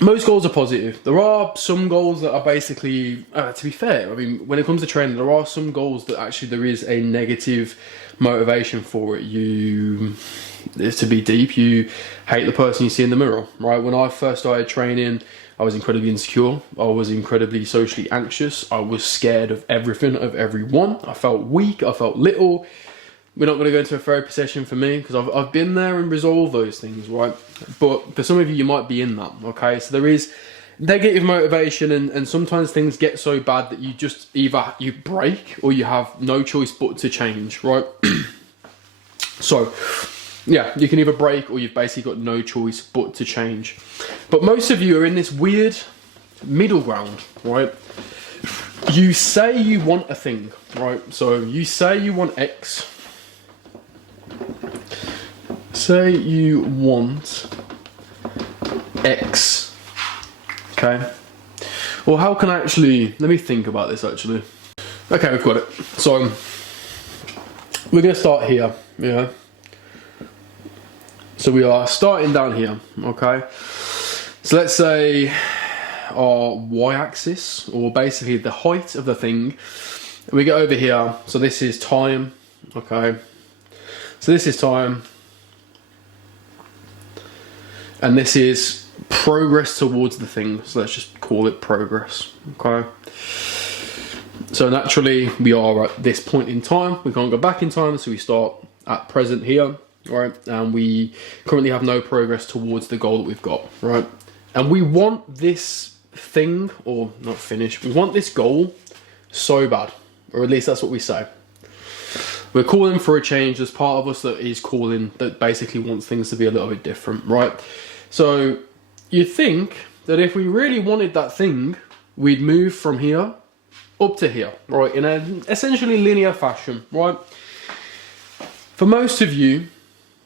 most goals are positive. There are some goals that are basically, to be fair, I mean, when it comes to training, there are some goals that actually there is a negative motivation for it. To be deep, you hate the person you see in the mirror, right? When I first started training, I was incredibly insecure. I was incredibly socially anxious. I was scared of everything, of everyone. I felt weak. I felt little. We're not going to go into a therapy session for me because I've been there and resolved those things, right? But for some of you, you might be in that, okay? So there is negative motivation and sometimes things get so bad that you just either you break or you have no choice but to change, right? So, yeah, you can either break or you've basically got no choice but to change. But most of you are in this weird middle ground, right? You say you want a thing, right? So you say you want X. Say you want X, okay? Well, how can I actually, let me think about this actually. Okay, we've got it. So, we're gonna start here, yeah? So we are starting down here, okay? So let's say our y-axis, or basically the height of the thing. We get over here, so this is time, okay? So this is time. And this is progress towards the thing. So let's just call it progress, okay? So naturally, we are at this point in time. We can't go back in time, so we start at present here, right? And we currently have no progress towards the goal that we've got, right? And we want this thing, or not finish, we want this goal so bad, or at least that's what we say. We're calling for a change. There's part of us that is calling, that basically wants things to be a little bit different, right? So you think that if we really wanted that thing, we'd move from here up to here, right? In an essentially linear fashion, right? For most of you,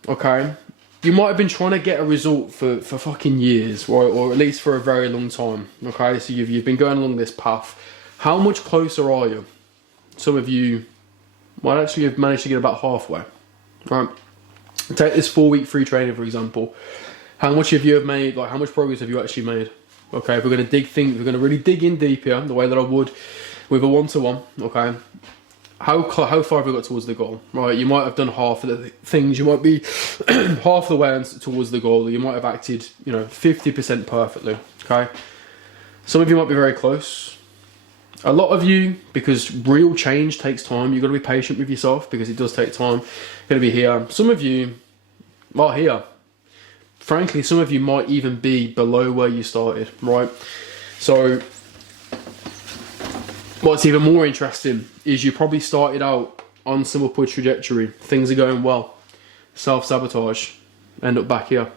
okay, you might have been trying to get a result for fucking years, right? Or at least for a very long time, okay? So you've been going along this path. How much closer are you? Some of you might actually have managed to get about halfway, right? Take this 4-week free training, for example. How much have you have made, like how much progress have you actually made? Okay, if we're going to dig things, we're going to really dig in deep here, the way that I would with a one-to-one, okay? How far have we got towards the goal, right? You might have done half of the things, you might be half the way towards the goal, or you might have acted, 50% perfectly, okay? Some of you might be very close. A lot of you, because real change takes time, you've got to be patient with yourself because it does take time. You're going to be here. Some of you are here. Frankly, some of you might even be below where you started, right? So, what's even more interesting is you probably started out on some upward trajectory. Things are going well. Self-sabotage. End up back here.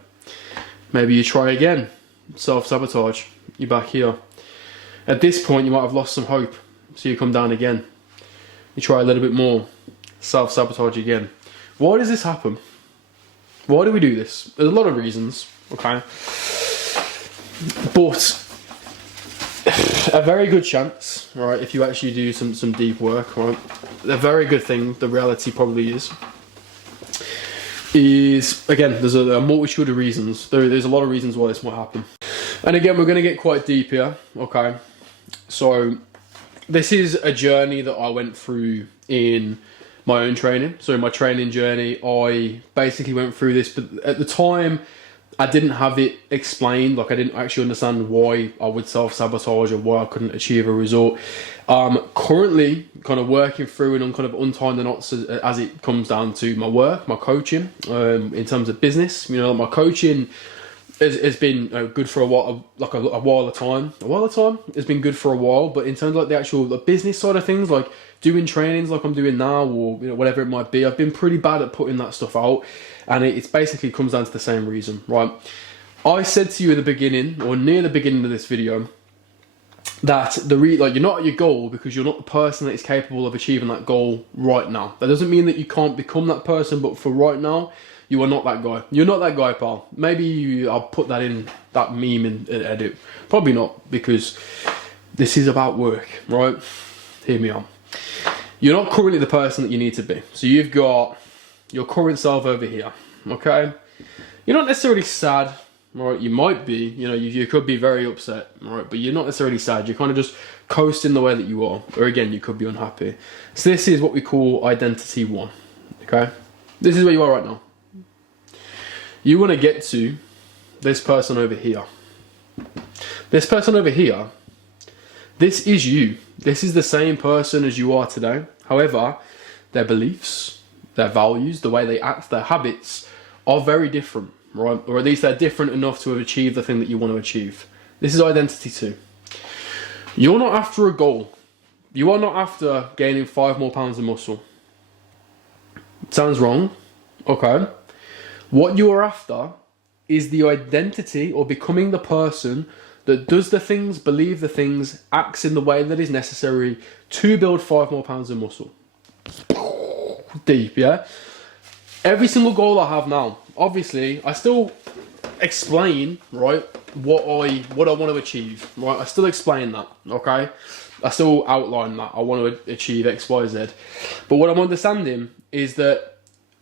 Maybe you try again. Self-sabotage. You're back here. At this point, you might have lost some hope. So you come down again. You try a little bit more. Self-sabotage again. Why does this happen? Why do we do this? There's a lot of reasons, okay? But a very good chance, right, if you actually do some deep work, right, a very good thing, the reality probably is again, there's a multitude of reasons. There's a lot of reasons why this might happen. And again, we're going to get quite deep here, okay? So this is a journey that I went through in my own training. So in my training journey, I basically went through this, but at the time, I didn't have it explained. Like I didn't actually understand why I would self-sabotage or why I couldn't achieve a result. Currently, kind of working through and I'm kind of untying the knots as it comes down to my work, my coaching, in terms of business. My coaching has been good for a while, like a while of time. It's been good for a while, but in terms of like the actual business side of things, like doing trainings like I'm doing now, or whatever it might be, I've been pretty bad at putting that stuff out, and it's basically comes down to the same reason, right? I said to you at the beginning, or near the beginning of this video, that like you're not at your goal because you're not the person that is capable of achieving that goal right now. That doesn't mean that you can't become that person, but for right now, you are not that guy. You're not that guy, pal. Maybe I'll put that in that meme in edit. Probably not, because this is about work, right? Hear me out. You're not currently the person that you need to be. So you've got your current self over here, okay? You're not necessarily sad, right? You might be, you know, you could be very upset, right? But you're not necessarily sad. You're kind of just coasting the way that you are. Or again, you could be unhappy. So this is what we call identity 1, okay? This is where you are right now. You want to get to this person over here. This person over here, this is you. This is the same person as you are today. However, their beliefs, their values, the way they act, their habits are very different, right? Or at least they're different enough to have achieved the thing that you want to achieve. This is identity 2. You're not after a goal. You are not after gaining 5 more pounds of muscle. Sounds wrong. Okay. What you are after is the identity, or becoming the person that does the things, believe the things, acts in the way that is necessary to build 5 more pounds of muscle. Deep, yeah? Every single goal I have now, obviously, I still explain, right, what I want to achieve, right? I still explain that, okay? I still outline that. I want to achieve X, Y, Z. But what I'm understanding is that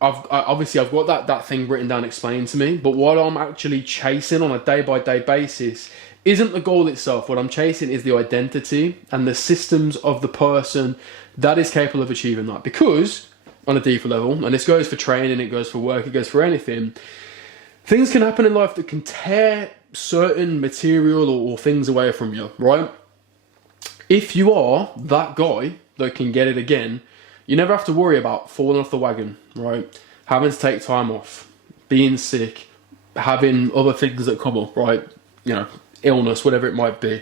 I've got that thing written down, explained to me, but what I'm actually chasing on a day-by-day basis isn't the goal itself. What I'm chasing is the identity and the systems of the person that is capable of achieving that. Because, on a deeper level, and this goes for training, it goes for work, it goes for anything, things can happen in life that can tear certain material or things away from you, right? If you are that guy that can get it again, you never have to worry about falling off the wagon, right? Having to take time off, being sick, having other things that come up, right? You know, illness, whatever it might be.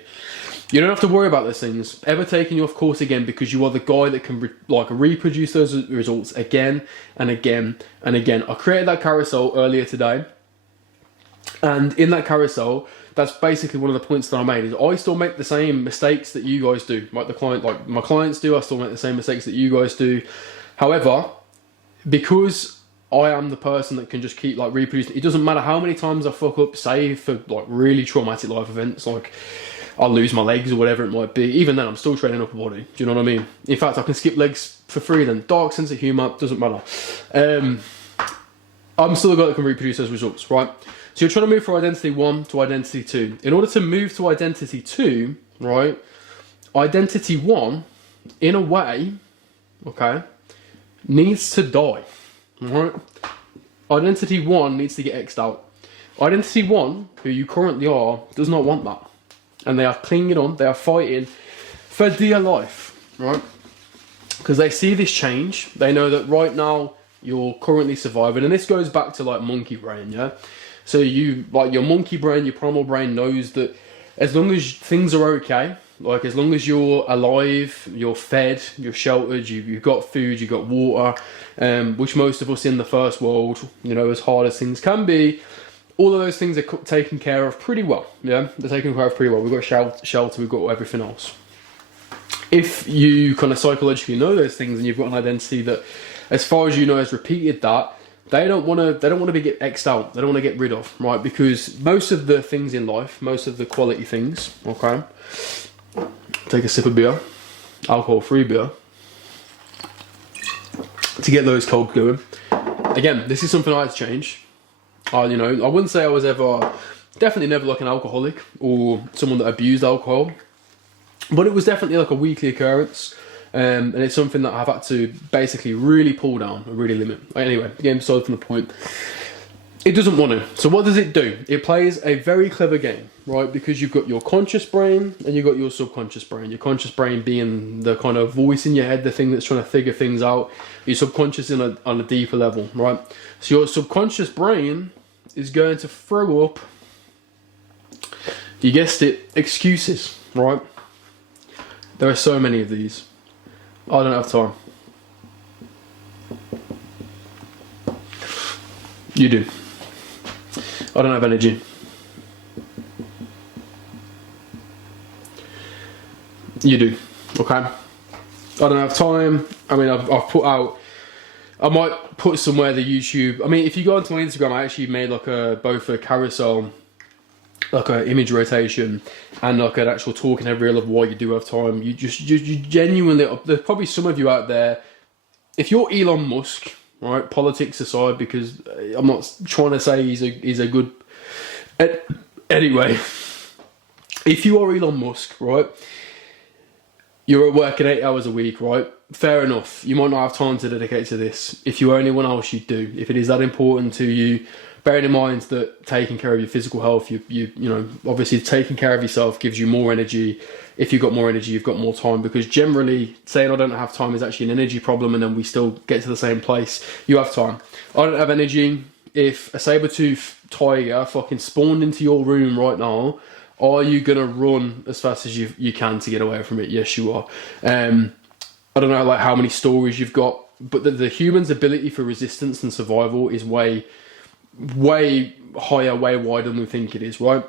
You don't have to worry about those things ever taking you off course again, because you are the guy that can reproduce those results again and again and again. I created that carousel earlier today, and in that carousel, that's basically one of the points that I made, is I still make the same mistakes that you guys do, like my clients do. I still make the same mistakes that you guys do. However, because I am the person that can just keep reproducing, it doesn't matter how many times I fuck up, save for really traumatic life events, like I'll lose my legs or whatever it might be. Even then, I'm still training upper body. Do you know what I mean? In fact, I can skip legs for free then. Dark sense of humour, doesn't matter. I'm still a guy that can reproduce those results, right? So you're trying to move from identity 1 to identity 2. In order to move to identity 2, right, identity 1, in a way, okay, needs to die, right? Identity 1 needs to get X'd out. Identity 1, who you currently are, does not want that. And they are clinging on, they are fighting for dear life, right? Because they see this change. They know that right now you're currently surviving. And this goes back to monkey brain, yeah? So you, your monkey brain, your primal brain knows that as long as things are okay, as long as you're alive, you're fed, you're sheltered, you've got food, you've got water, which most of us in the first world, as hard as things can be, all of those things are taken care of pretty well, yeah? They're taken care of pretty well. We've got shelter, we've got everything else. If you kind of psychologically know those things and you've got an identity that, as far as you know, has repeated that, they don't want to be get X'd out. They don't want to get rid of, right? Because most of the things in life, most of the quality things, okay? Take a sip of beer, alcohol-free beer, to get those cold going. Again, this is something I had to change. I wouldn't say I was definitely never an alcoholic or someone that abused alcohol, but it was definitely a weekly occurrence. And it's something that I've had to basically really pull down and really limit. Anyway, getting aside from the point, it doesn't want to. So what does it do? It plays a very clever game, right? Because you've got your conscious brain and you've got your subconscious brain. Your conscious brain being the kind of voice in your head, the thing that's trying to figure things out. Your subconscious on a deeper level, right? So your subconscious brain is going to throw up, you guessed it, excuses, right? There are so many of these. I don't have time. You do. I don't have energy. You do, okay? I don't have time. I mean, I've put out, I might put somewhere the YouTube. I mean, if you go onto my Instagram, I actually made like both a carousel, like an image rotation, and like an actual talking head reel of why you do have time. You genuinely, there's probably some of you out there, if you're Elon Musk, right, politics aside, because I'm not trying to say he's a good, anyway, if you are Elon Musk, right, you're at work at 8 hours a week, right? Fair enough. You might not have time to dedicate to this. If you owe anyone else, you do. If it is that important to you, bearing in mind that taking care of your physical health, you know, obviously taking care of yourself gives you more energy. If you've got more energy, you've got more time, because generally saying I don't have time is actually an energy problem, and then we still get to the same place. You have time. I don't have energy. If a saber-tooth tiger fucking spawned into your room right now, are you going to run as fast as you can to get away from it? Yes, you are. I don't know like how many stories you've got, but the human's ability for resistance and survival is way higher, way wider than we think it is, right?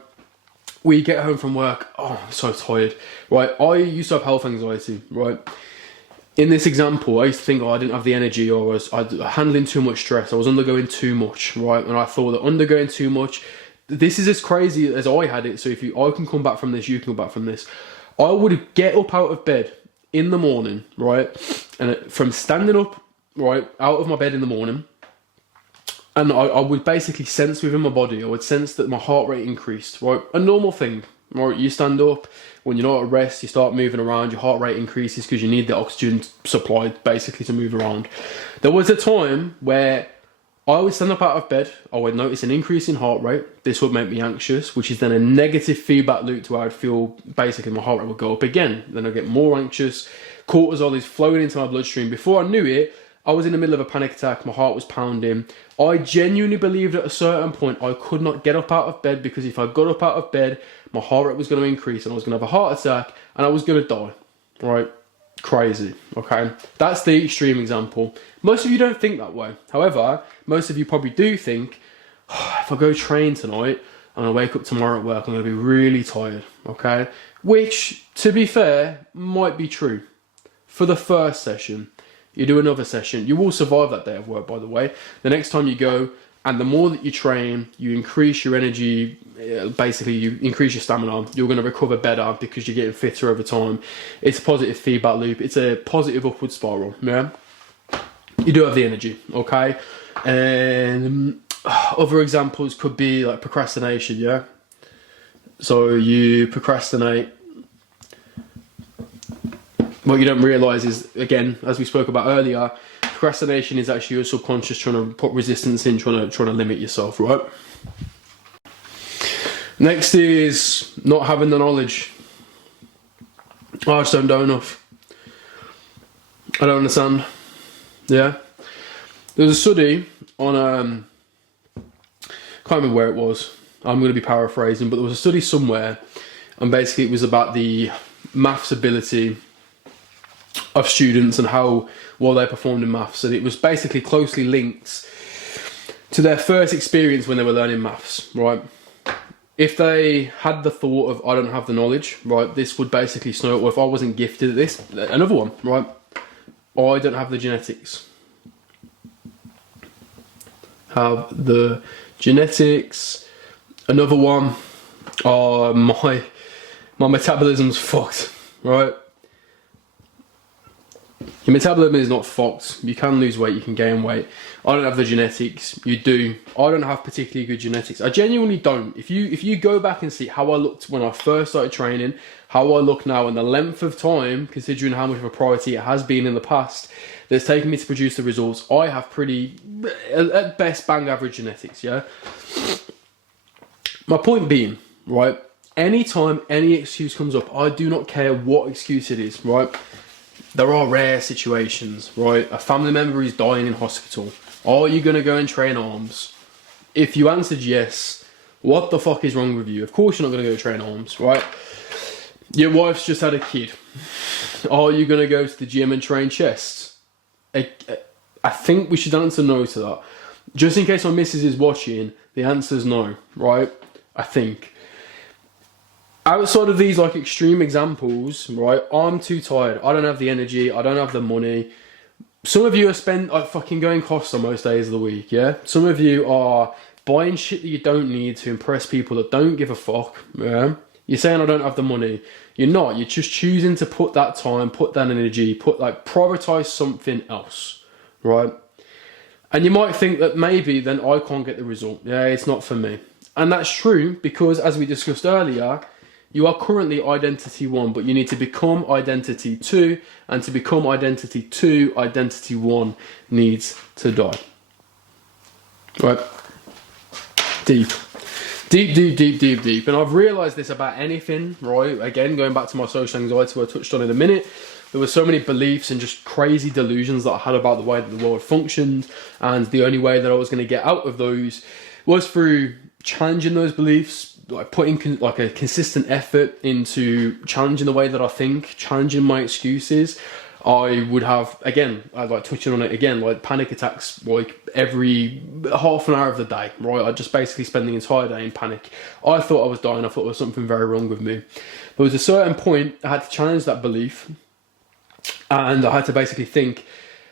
We get home from work, oh, I'm so tired, right? I used to have health anxiety, right? In this example, I used to think, oh, I didn't have the energy, or I was handling too much stress, I was undergoing too much, right? And I thought that undergoing too much, this is as crazy as I had it, so if I can come back from this, you can come back from this. I would get up out of bed in the morning, right? And from standing up, right, out of my bed in the morning, and I would basically sense within my body, I would sense that my heart rate increased, right? A normal thing, right? You stand up, when you're not at rest, you start moving around, your heart rate increases because you need the oxygen supply basically to move around. There was a time where I would stand up out of bed, I would notice an increase in heart rate. This would make me anxious, which is then a negative feedback loop to where I'd feel, basically my heart rate would go up again. Then I'd get more anxious. Cortisol is flowing into my bloodstream. Before I knew it, I was in the middle of a panic attack, my heart was pounding. I genuinely believed at a certain point I could not get up out of bed, because if I got up out of bed, my heart rate was going to increase and I was going to have a heart attack and I was going to die, right? Crazy, okay? That's the extreme example. Most of you don't think that way. However, most of you probably do think, oh, if I go train tonight and I wake up tomorrow at work, I'm going to be really tired, okay? Which, to be fair, might be true. For the first session, you do another session, you will survive that day of work, by the way. The next time you go, and the more that you train, you increase your energy, basically you increase your stamina, you're going to recover better because you're getting fitter over time. It's a positive feedback loop, it's a positive upward spiral, yeah? You do have the energy, okay? And other examples could be like procrastination, yeah? So you procrastinate. What you don't realise is, again, as we spoke about earlier, procrastination is actually your subconscious trying to put resistance in, trying to limit yourself, right? Next is not having the knowledge. I just don't know enough. I don't understand. Yeah? There was a study on, can't remember where it was. I'm going to be paraphrasing, but there was a study somewhere, and basically it was about the maths ability of students and how well they performed in maths, and it was basically closely linked to their first experience when they were learning maths, right? If they had the thought of, I don't have the knowledge, right, this would basically snowball. If I wasn't gifted at this, another one, right? I don't have the genetics. Have the genetics. Another one, my metabolism's fucked, right? Your metabolism is not fucked. You can lose weight, you can gain weight. I don't have the genetics. You do. I don't have particularly good genetics. I genuinely don't. If you go back and see how I looked when I first started training, how I look now, and the length of time, considering how much of a priority it has been in the past, that's taken me to produce the results, I have pretty, at best, bang average genetics, yeah? My point being, right, anytime any excuse comes up, I do not care what excuse it is, right? There are rare situations, right? A family member is dying in hospital. Are you going to go and train arms? If you answered yes, what the fuck is wrong with you? Of course you're not going to go train arms, right? Your wife's just had a kid. Are you going to go to the gym and train chest? I think we should answer no to that. Just in case my missus is watching, the answer's no, right? I think. outside of these like extreme examples, right, I'm too tired. I don't have the energy. I don't have the money. Some of you are like fucking going Costa most days of the week, yeah? Some of you are buying shit that you don't need to impress people that don't give a fuck, yeah? You're saying I don't have the money. You're not. You're just choosing to put that time, put that energy, prioritize something else, right? And you might think that maybe then I can't get the result. Yeah, it's not for me. And that's true because, as we discussed earlier, you are currently identity 1, but you need to become identity 2, and to become identity 2, identity 1 needs to die. Right? Deep. Deep, deep, deep, deep, deep. And I've realised this about anything, right? Again, going back to my social anxiety, I touched on in a minute. There were so many beliefs and just crazy delusions that I had about the way that the world functioned, and the only way that I was going to get out of those was through challenging those beliefs, like putting like a consistent effort into challenging the way that I think, challenging my excuses. I would have, again, I'd like touching on it again, like panic attacks like every half an hour of the day, right? I'd just basically spend the entire day in panic. I thought I was dying. I thought there was something very wrong with me. There was a certain point I had to challenge that belief, and I had to basically think,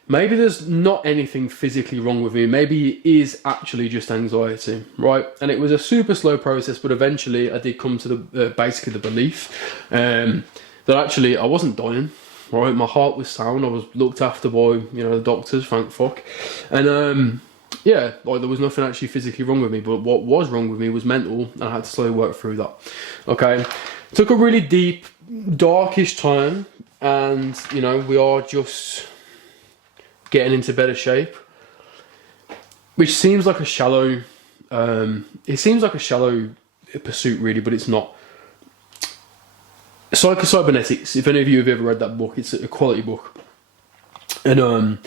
maybe there's not anything physically wrong with me. Maybe it is actually just anxiety, right? And it was a super slow process, but eventually I did come to the basically the belief that actually I wasn't dying, right? My heart was sound. I was looked after by, the doctors, thank fuck. And yeah, like there was nothing actually physically wrong with me, but what was wrong with me was mental, and I had to slowly work through that. Okay, took a really deep, darkish time, and we are just getting into better shape, which seems like a shallow pursuit really, but it's not. Cybernetics, if any of you have ever read that book, it's a quality book, and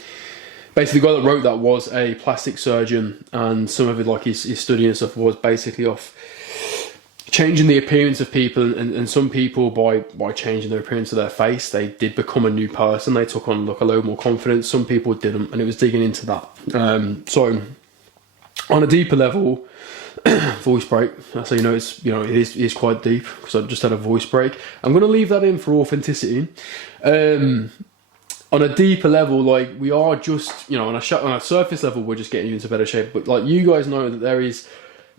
basically the guy that wrote that was a plastic surgeon, and some of it, like his study and stuff, was basically off changing the appearance of people, and some people by changing the appearance of their face, they did become a new person. They took on like a little more confidence. Some people didn't, and it was digging into that. So on a deeper level, voice break. So it is quite deep because I've just had a voice break. I'm going to leave that in for authenticity. On a deeper level, like we are just on a surface level, we're just getting you into better shape. But like you guys know that there is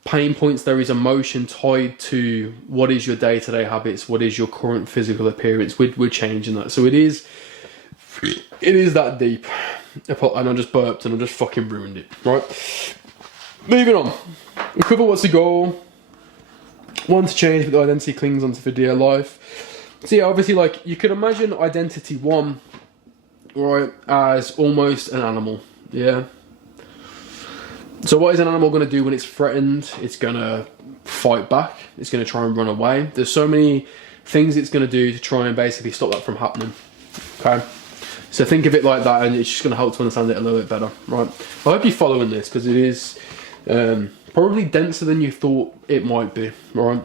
pain points, there is emotion tied to what is your day-to-day habits, what is your current physical appearance. We're changing that, so it is that deep. And I just burped and I just fucking ruined it. Right, moving on. We cover what's the goal. One to change, but the identity clings onto for dear life. So yeah, obviously, like you could imagine identity 1, right, as almost an animal. Yeah. So what is an animal going to do when it's threatened? It's going to fight back. It's going to try and run away. There's so many things it's going to do to try and basically stop that from happening. Okay? So think of it like that, and it's just going to help to understand it a little bit better. Right? I hope you're following this, because it is probably denser than you thought it might be. Right?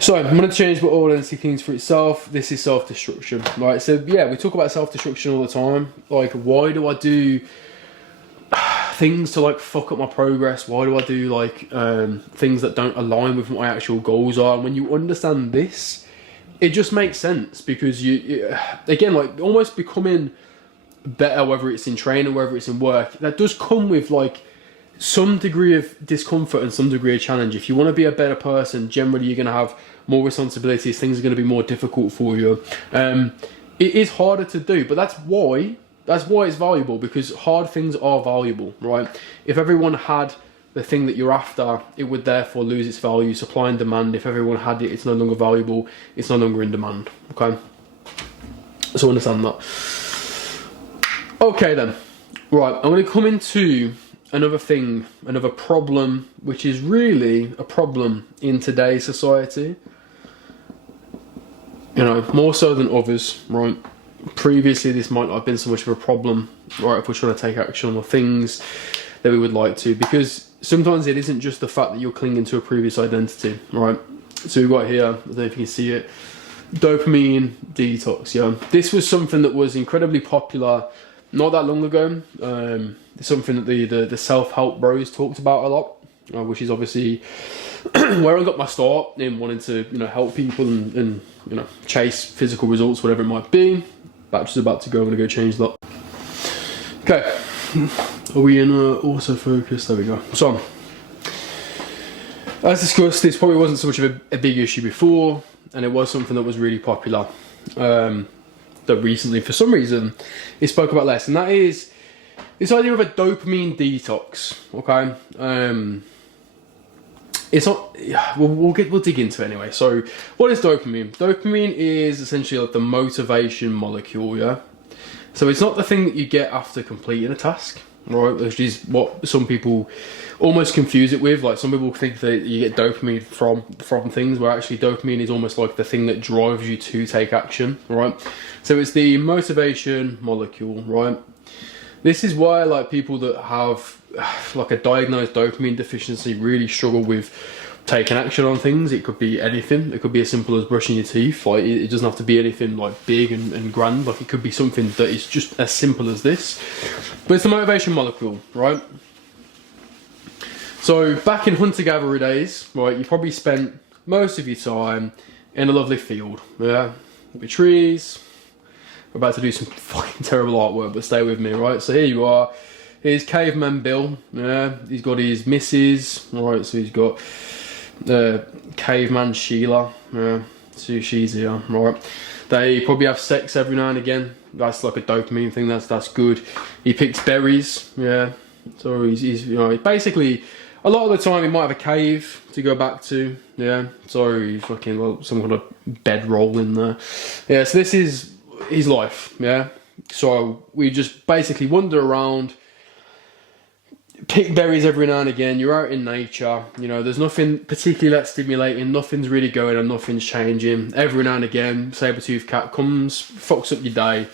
So I'm going to change what all identity cleans for itself. This is self-destruction. Right? So yeah, we talk about self-destruction all the time. Like, why do I do things to like fuck up my progress? Why do I do like things that don't align with what my actual goals are? And when you understand this, it just makes sense, because you again, like almost becoming better, whether it's in training, whether it's in work, that does come with like some degree of discomfort and some degree of challenge. If you want to be a better person, generally you're going to have more responsibilities, things are going to be more difficult for you. It is harder to do, but that's why it's valuable, because hard things are valuable, right? If everyone had the thing that you're after, it would therefore lose its value. Supply and demand. If everyone had it, it's no longer valuable. It's no longer in demand. Okay, so understand that. Okay then, right. I'm going to come into another thing, another problem, which is really a problem in today's society. More so than others, right? Previously, this might not have been so much of a problem, right, if we're trying to take action on the things that we would like to, because sometimes it isn't just the fact that you're clinging to a previous identity, right? So we've got here, I don't know if you can see it, dopamine detox. Yeah, this was something that was incredibly popular not that long ago. It's something that the self-help bros talked about a lot, which is obviously where I got my start in wanting to, help people and chase physical results, whatever it might be. Battery's about to go. I'm gonna go change that. Okay, are we in autofocus? There we go. So, as discussed, this probably wasn't so much of a big issue before, and it was something that was really popular. That recently, for some reason, it spoke about less, and that is this idea of a dopamine detox. Okay, it's not. We'll dig into it anyway. So, what is dopamine? Dopamine is essentially like the motivation molecule. Yeah. So it's not the thing that you get after completing a task, right? Which is what some people almost confuse it with. Like some people think that you get dopamine from things, where actually dopamine is almost like the thing that drives you to take action, right? So it's the motivation molecule, right? This is why like people that have like a diagnosed dopamine deficiency really struggle with taking action on things. It could be anything. It could be as simple as brushing your teeth. Like it doesn't have to be anything like big and grand. Like it could be something that is just as simple as this. But it's the motivation molecule, right? So back in hunter-gatherer days, right, you probably spent most of your time in a lovely field, yeah, with trees. We're about to do some fucking terrible artwork, but stay with me, right? So here you are. Here's Caveman Bill, yeah. He's got his missus, right? So he's got Caveman Sheila, yeah. So she's here, right? They probably have sex every now and again. That's like a dopamine thing. That's good. He picks berries, yeah. So he's basically. A lot of the time he might have a cave to go back to, yeah. So he's fucking some kind of bedroll in there, yeah. So this is his life, yeah. So we just basically wander around, pick berries every now and again. You're out in nature, there's nothing particularly that stimulating. Nothing's really going on. Nothing's changing. Every now and again, saber-toothed cat comes, fucks up your day,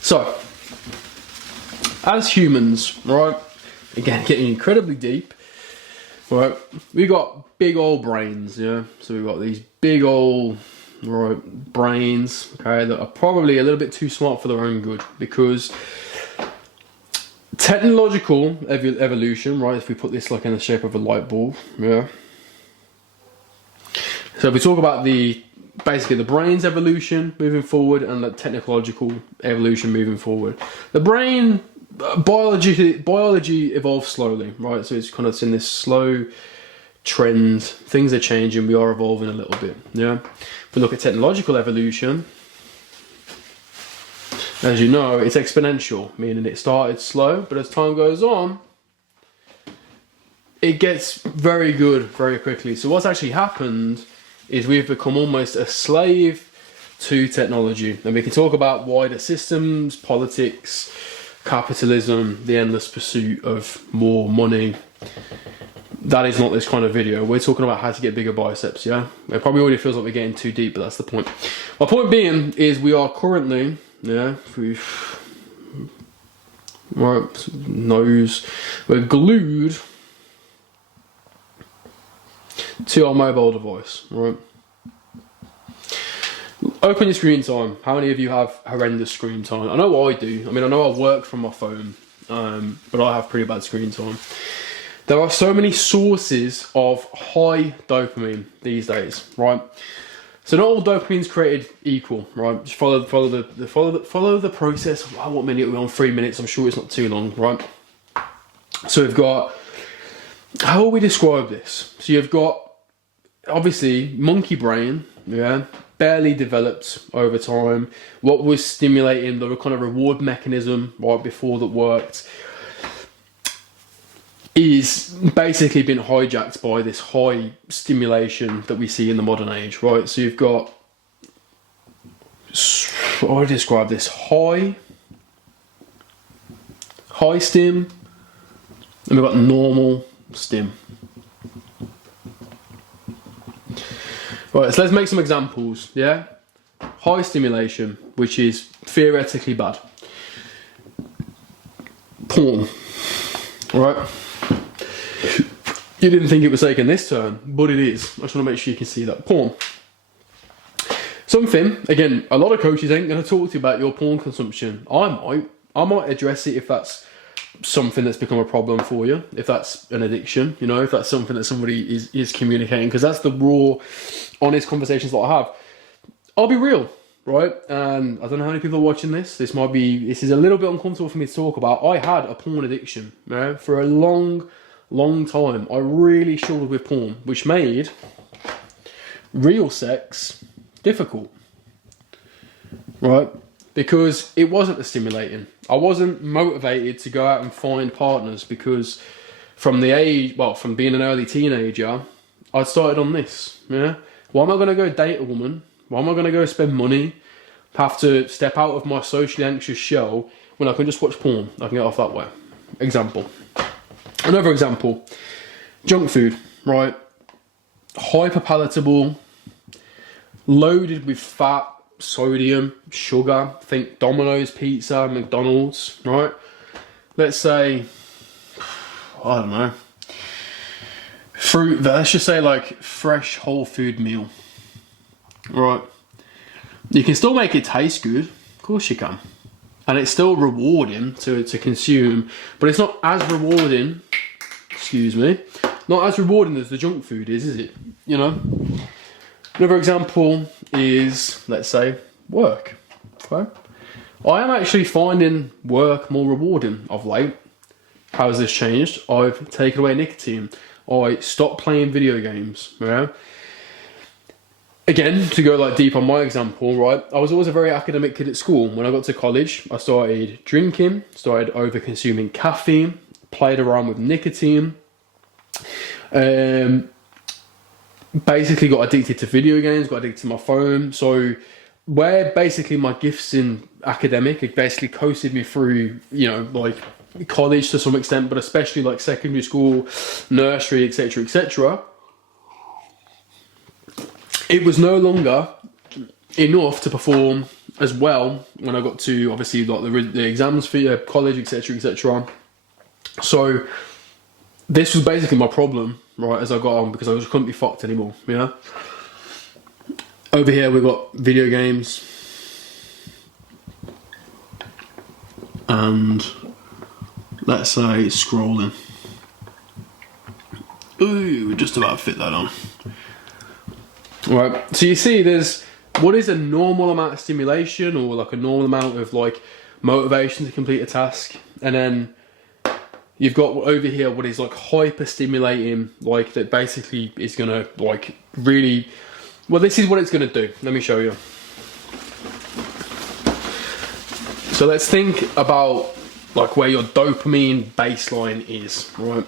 So as humans, right? Again, getting incredibly deep, right? We got big old brains, yeah. So we've got these big old brains, okay, that are probably a little bit too smart for their own good, because technological evolution, right? If we put this like in the shape of a light bulb, yeah. So if we talk about basically the brain's evolution moving forward and the technological evolution moving forward, the brain. Biology evolves slowly, right? So it's kind of in this slow trend. Things are changing. We are evolving a little bit, yeah. If we look at technological evolution, as you know, it's exponential, meaning it started slow, but as time goes on, it gets very good very quickly. So what's actually happened is we've become almost a slave to technology, and we can talk about wider systems, politics, capitalism, the endless pursuit of more money. That is not this kind of video. We're talking about how to get bigger biceps, yeah? It probably already feels like we're getting too deep, but that's the point. My point being is we are currently, yeah, we're glued to our mobile device, right? Open your screen time. How many of you have horrendous screen time? I know I do. I mean, I know I work from my phone, but I have pretty bad screen time. There are so many sources of high dopamine these days, right? So not all dopamine is created equal, right? Just follow the process. What minute are we on? 3 minutes. I'm sure it's not too long, right? So we've got. How will we describe this? So you've got obviously monkey brain, yeah. Barely developed over time. What was stimulating the kind of reward mechanism right before that worked is basically been hijacked by this high stimulation that we see in the modern age, right? So you've got, how do I describe this? High stim, and we've got normal stim. Right, so let's make some examples, yeah? High stimulation, which is theoretically bad. Porn, right? You didn't think it was taking this turn, but it is. I just want to make sure you can see that. Porn. Something, again, a lot of coaches ain't going to talk to you about your porn consumption. I might address it if that's something that's become a problem for you, if that's an addiction, you know, if that's something that somebody is communicating, because that's the raw, honest conversations that I have. I'll be real, right? And I don't know how many people are watching this. This is a little bit uncomfortable for me to talk about. I had a porn addiction, right? For a long time. I really struggled with porn, which made real sex difficult, right? Because it wasn't as stimulating. I wasn't motivated to go out and find partners, because from being an early teenager, I started on this, yeah? Why am I going to go date a woman? Why am I going to go spend money, have to step out of my socially anxious shell, when I can just watch porn? I can get off that way. Example. Another example. Junk food, right? Hyper palatable, loaded with fat, sodium, sugar. Think Domino's pizza, McDonald's, right? Let's say, I don't know, fruit, let's just say like fresh whole food meal, right? You can still make it taste good, of course you can, and it's still rewarding to consume, but it's not as rewarding, not as rewarding as the junk food is it? You know? Another example is, let's say, work. Okay? I am actually finding work more rewarding of late. How has this changed? I've taken away nicotine. I stopped playing video games. Yeah? Again, to go like deep on my example, right? I was always a very academic kid at school. When I got to college, I started drinking, started over-consuming caffeine, played around with nicotine. Basically got addicted to video games, got addicted to my phone. So where basically my gifts in academic, it basically coasted me through, you know, like college to some extent, but especially like secondary school, nursery, etc., it was no longer enough to perform as well when I got to, obviously, like the exams for college, etc. So this was basically my problem, right, as I got on, because I just couldn't be fucked anymore, you know? Over here we've got video games, and let's say scrolling. Ooh, just about fit that on. Right, so you see there's what is a normal amount of stimulation, or like a normal amount of like motivation to complete a task, and then you've got over here what is like hyper stimulating, like that basically is gonna like really, well, this is what it's gonna do. Let me show you. So let's think about like where your dopamine baseline is, right?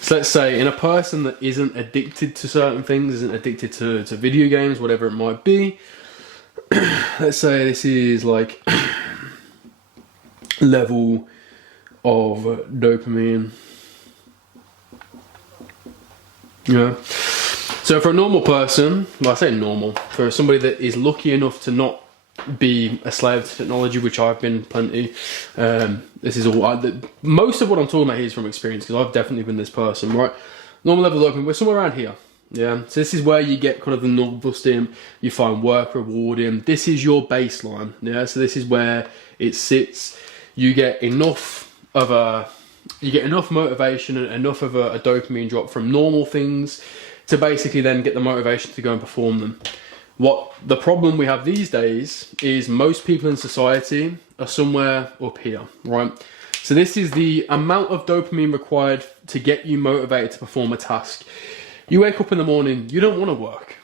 So let's say in a person that isn't addicted to certain things, isn't addicted to video games, whatever it might be, let's say this is like level of dopamine. Yeah. So for a normal person, well, I say normal, for somebody that is lucky enough to not be a slave to technology, which I've been plenty, this is all, most of what I'm talking about here is from experience, because I've definitely been this person, right? Normal level of dopamine, we're somewhere around here. Yeah, so this is where you get kind of the novel stim, you find work rewarding, this is your baseline, yeah, so this is where it sits, you get enough motivation and enough of a dopamine drop from normal things to basically then get the motivation to go and perform them. What the problem we have these days is most people in society are somewhere up here, right? So this is the amount of dopamine required to get you motivated to perform a task. You wake up in the morning, you don't want to work.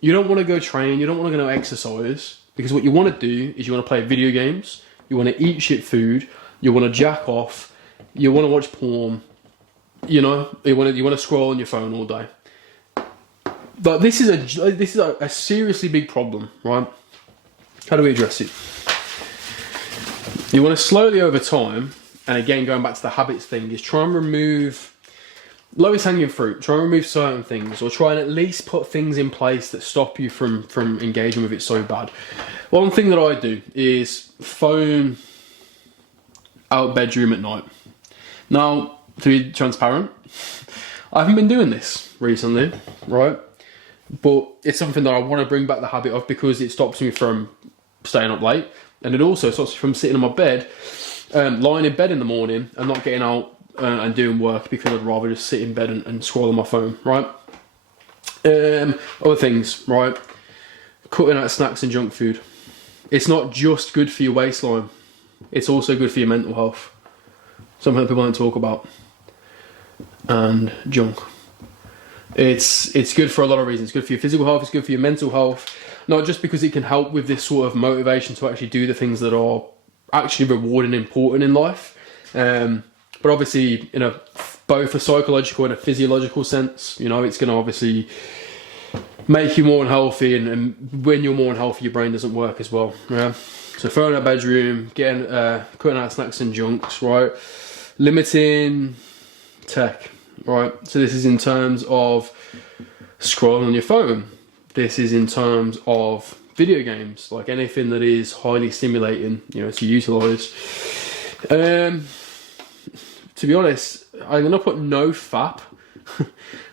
You don't want to go train, you don't want to go exercise, because what you want to do is you want to play video games, you want to eat shit food, you want to jack off, you want to watch porn, you know, you want to scroll on your phone all day. But this is a seriously big problem, right? How do we address it? You want to slowly over time, and again going back to the habits thing, is try and remove lowest hanging fruit. Try and remove certain things, or try and at least put things in place that stop you from engaging with it so bad. One thing that I do is phone out bedroom at night. Now, to be transparent, I haven't been doing this recently, right? But it's something that I want to bring back the habit of, because it stops me from staying up late, and it also stops me from sitting on my bed lying in bed in the morning and not getting out and doing work because I'd rather just sit in bed and scroll on my phone, right? Other things, right? Cutting out snacks and junk food. It's not just good for your waistline, it's also good for your mental health. Something that people don't talk about. And junk. It's good for a lot of reasons. It's good for your physical health, it's good for your mental health. Not just because it can help with this sort of motivation to actually do the things that are actually rewarding and important in life. But obviously, in both a psychological and a physiological sense, you know, it's going to obviously make you more unhealthy, and when you're more unhealthy, your brain doesn't work as well. Yeah. So throwing out bedroom, cutting out snacks and junks, right? Limiting tech, right? So this is in terms of scrolling on your phone. This is in terms of video games, like anything that is highly stimulating, you know, to utilise. To be honest, I'm going to put no FAP,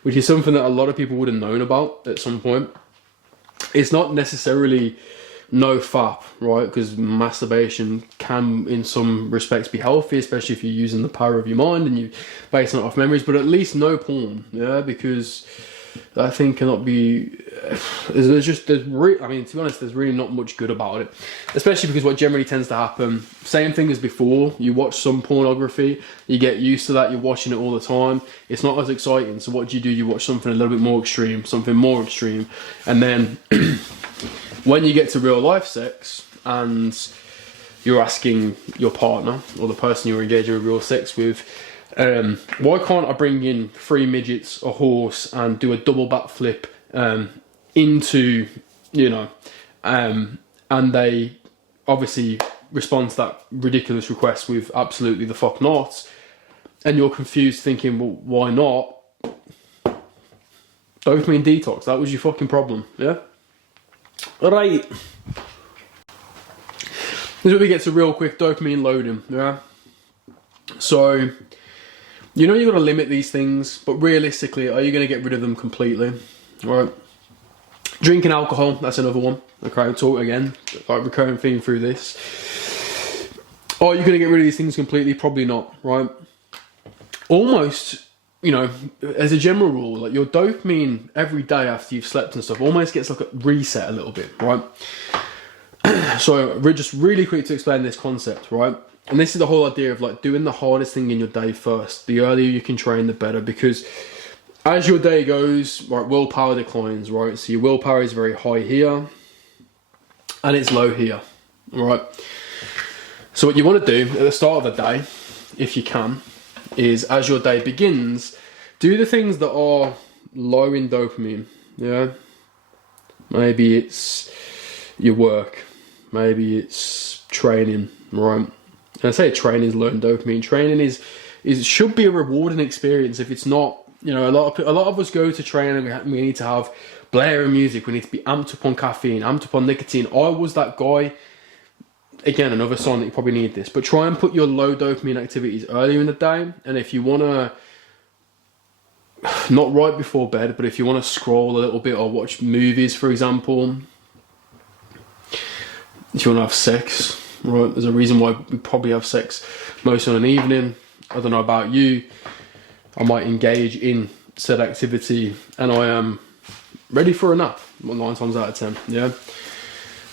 which is something that a lot of people would have known about at some point. It's not necessarily no FAP, right? Because masturbation can, in some respects, be healthy, especially if you're using the power of your mind and you're basing it off memories. But at least no porn, yeah, because that thing cannot be. I mean, to be honest, there's really not much good about it, especially because what generally tends to happen, same thing as before. You watch some pornography, you get used to that. You're watching it all the time. It's not as exciting. So what do? You watch something a little bit more extreme, and then when you get to real life sex and you're asking your partner or the person you're engaging with real sex with, why can't I bring in 3 midgets, a horse, and do a double backflip into, you know, and they obviously respond to that ridiculous request with absolutely the fuck not, and you're confused thinking, well, why not? Dopamine detox, that was your fucking problem, yeah? Alright. This is where we get to real quick dopamine loading, yeah? So, you know you've got to limit these things, but realistically, are you going to get rid of them completely? Right. Drinking alcohol, that's another one. Okay, I'll talk again, like recurring theme through this. Are you going to get rid of these things completely? Probably not, right? Almost, you know, as a general rule, like your dopamine every day after you've slept and stuff almost gets like a reset a little bit, right? So, just really quick to explain this concept, right? And this is the whole idea of like doing the hardest thing in your day first. The earlier you can train, the better, because as your day goes, right, willpower declines, right? So your willpower is very high here and it's low here, right? So what you want to do at the start of the day, if you can, is as your day begins, do the things that are low in dopamine, yeah? Maybe it's your work, maybe it's training, right? And I say training is low in dopamine. Training is should be a rewarding experience. If it's not, you know, a lot of us go to train and we need to have blaring music. We need to be amped up on caffeine, amped up on nicotine. I was that guy. Again, another sign that you probably need this. But try and put your low dopamine activities earlier in the day. And if you want to, not right before bed, but if you want to scroll a little bit or watch movies, for example, if you want to have sex, right, there's a reason why we probably have sex most on an evening. I don't know about you. I might engage in said activity and I am ready for a nap 9 times out of 10, yeah?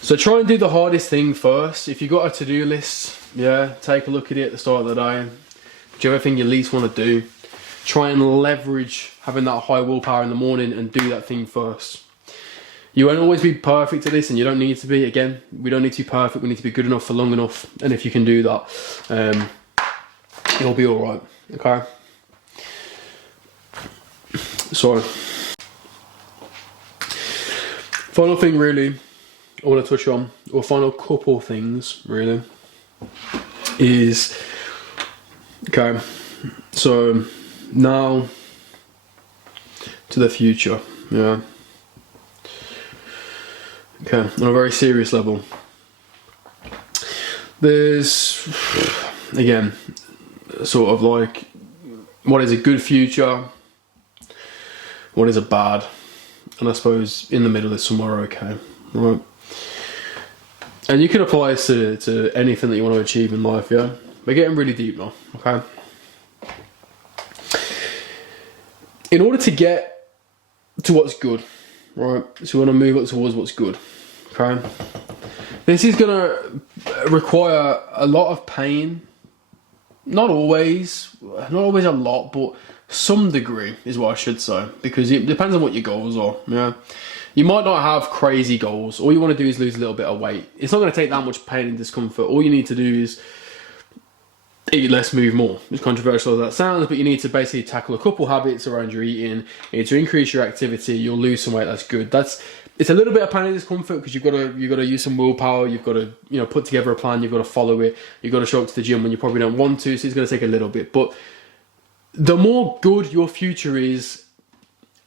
So try and do the hardest thing first. If you've got a to-do list, yeah, take a look at it at the start of the day. Whichever thing you least want to do, try and leverage having that high willpower in the morning and do that thing first. You won't always be perfect at this, and you don't need to be. Again, we don't need to be perfect, we need to be good enough for long enough. And if you can do that, you'll be alright, okay? So, final thing really I want to touch on, or final couple things really, is, okay, so now to the future, yeah. Okay, on a very serious level, there's, again, sort of like, what is a good future, what is a bad, and I suppose in the middle is somewhere okay, right? And you can apply this to anything that you want to achieve in life, yeah? We're getting really deep now, okay? In order to get to what's good, right? So we want to move up towards what's good, okay? This is going to require a lot of pain. Not always a lot, but some degree is what I should say, because it depends on what your goals are. Yeah, you might not have crazy goals. All you want to do is lose a little bit of weight. It's not going to take that much pain and discomfort. All you need to do is eat less, move more. As controversial as that sounds, but you need to basically tackle a couple habits around your eating. You need to increase your activity. You'll lose some weight. That's good. It's a little bit of pain and discomfort because you've got to use some willpower. You've got to put together a plan. You've got to follow it. You've got to show up to the gym when you probably don't want to. So it's going to take a little bit. But the more good your future is,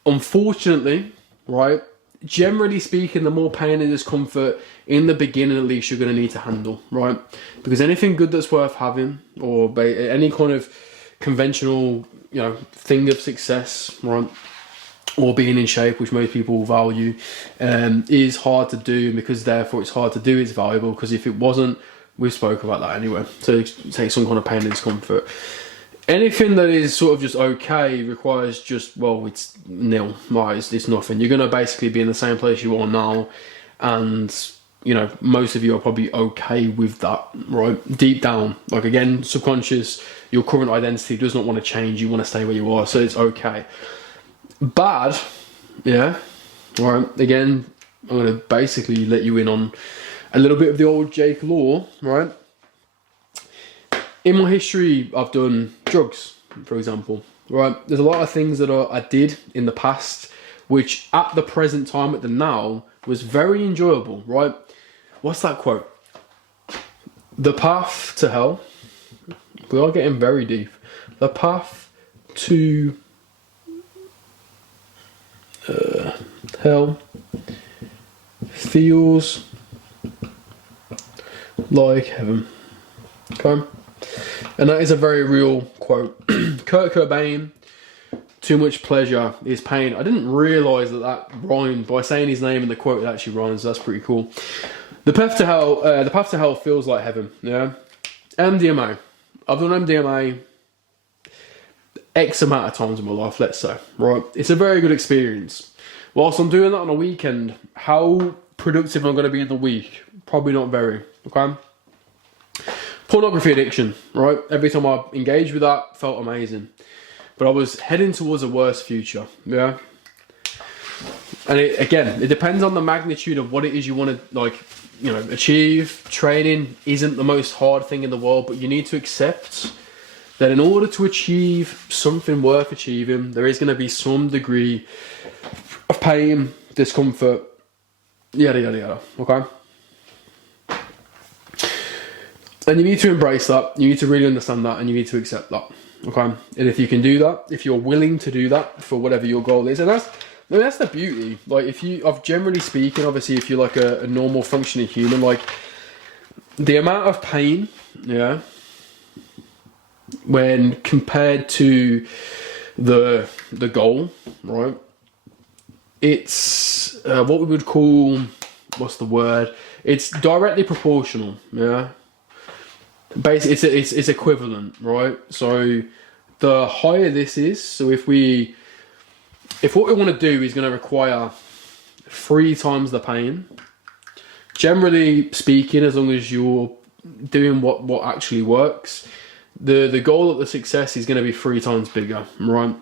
unfortunately, right? Generally speaking, the more pain and discomfort in the beginning, at least, you're going to need to handle, right? Because anything good that's worth having, or any kind of conventional, thing of success, right? Or being in shape, which most people value, is hard to do, because therefore it's hard to do, it's valuable, because if it wasn't, we spoke about that anyway. So it takes some kind of pain and discomfort. Anything that is sort of just okay requires just, it's nil, right? It's nothing. You're going to basically be in the same place you are now, and most of you are probably okay with that, right? Deep down, like, again, subconscious, your current identity does not want to change. You want to stay where you are, so it's okay. Bad, yeah, right, again, I'm going to basically let you in on a little bit of the old Jake Law, right? In my history, I've done drugs, for example, right? There's a lot of things that I did in the past, which at the present time, at the now, was very enjoyable, right? What's that quote? The path to hell, we are getting very deep. The path to hell feels like heaven. Okay, and that is a very real quote. Kurt Cobain, too much pleasure is pain. I didn't realise that rhymed. By saying his name in the quote, it actually rhymes. That's pretty cool. The path to hell feels like heaven. Yeah, MDMA. I've done MDMA X amount of times in my life, let's say, right? It's a very good experience. Whilst I'm doing that on a weekend, how productive I'm going to be in the week? Probably not very, okay? Pornography addiction, right? Every time I engaged with that, felt amazing. But I was heading towards a worse future, yeah? And it depends on the magnitude of what it is you want to, achieve. Training isn't the most hard thing in the world, but you need to accept that in order to achieve something worth achieving, there is going to be some degree of pain, discomfort, yada, yada, yada, okay? And you need to embrace that, you need to really understand that, and you need to accept that, okay? And if you can do that, if you're willing to do that for whatever your goal is, and that's the beauty. Like, generally speaking, obviously, if you're like a normal functioning human, like, the amount of pain, yeah, when compared to the goal, right? It's what we would call, it's directly proportional, yeah. Basically, it's equivalent, right? So the higher this is, so if what we want to do is going to require 3 times the pain, generally speaking, as long as you're doing what actually works, the goal of the success is going to be 3 times bigger, right?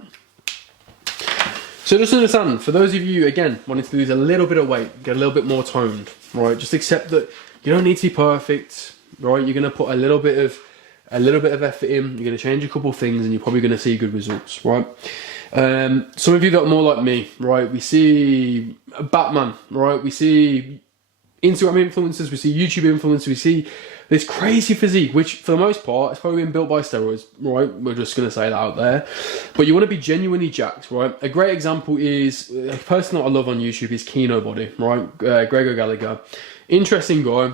So just understand, for those of you, again, wanting to lose a little bit of weight, get a little bit more toned, right? Just accept that you don't need to be perfect, right? You're going to put a little bit of effort in, you're going to change a couple of things, and you're probably going to see good results, right? Some of you that are more like me, right? We see Batman, right? We see Instagram influencers, we see YouTube influencers, we see this crazy physique, which for the most part has probably been built by steroids, right? We're just going to say that out there. But you want to be genuinely jacked, right? A great example is, a person that I love on YouTube is Kino Body, right? Gregor Gallagher. Interesting guy.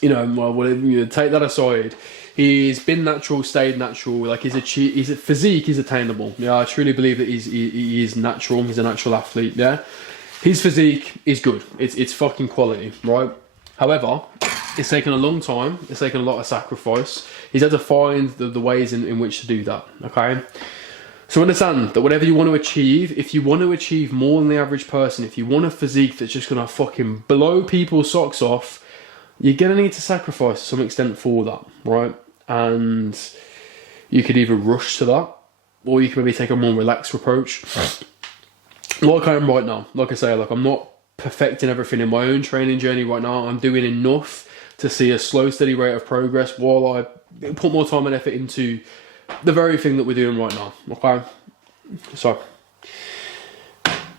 Take that aside. He's been natural, stayed natural. Like, his physique is attainable. Yeah, I truly believe that he is natural. He's a natural athlete. Yeah, his physique is good. It's fucking quality, right? However, It's taken a long time. It's taken a lot of sacrifice. He's had to find the ways in which to do that, okay? So understand that whatever you want to achieve, if you want to achieve more than the average person, if you want a physique that's just going to fucking blow people's socks off, you're going to need to sacrifice to some extent for that, right? And you could either rush to that, or you can maybe take a more relaxed approach. Like I am right now. Like I say, like I'm not perfecting everything in my own training journey right now. I'm doing enough to see a slow, steady rate of progress while I put more time and effort into the very thing that we're doing right now, okay? So,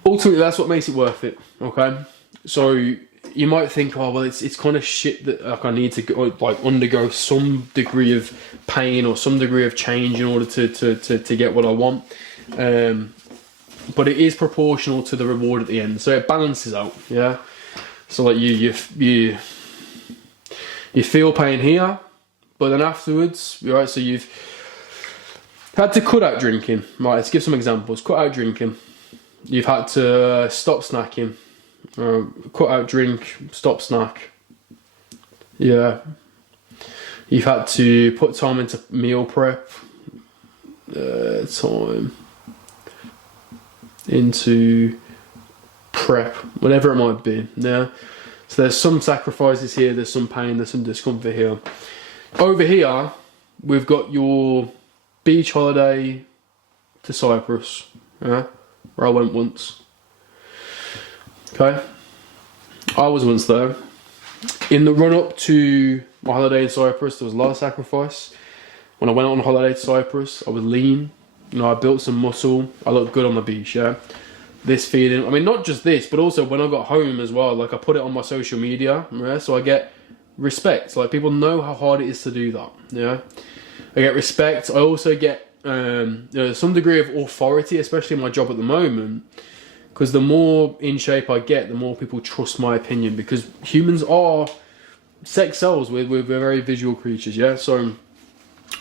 ultimately, that's what makes it worth it, okay? So, you might think, oh, well, it's kind of shit that like, I need to go, like undergo some degree of pain or some degree of change in order to get what I want. But it is proportional to the reward at the end, so it balances out, yeah? So, like, you feel pain here, but then afterwards, right, so you've had to cut out drinking. Right, let's give some examples. Cut out drinking. You've had to stop snacking. Cut out drink, stop snack. Yeah. You've had to put time into meal prep. Time into prep, whatever it might be, yeah? So there's some sacrifices here, there's some pain, there's some discomfort here. Over here, we've got your beach holiday to Cyprus, yeah, where I went once. Okay, I was once there. In the run up to my holiday in Cyprus, there was a lot of sacrifice. When I went on holiday to Cyprus, I was lean. You know, I built some muscle. I looked good on the beach, yeah. This feeling, I mean, not just this, but also when I got home as well, like I put it on my social media, yeah, so I get respect. Like people know how hard it is to do that, yeah. I get respect. I also get you know, some degree of authority, especially in my job at the moment, because the more in shape I get, the more people trust my opinion, because humans are sex cells, we're very visual creatures, yeah. So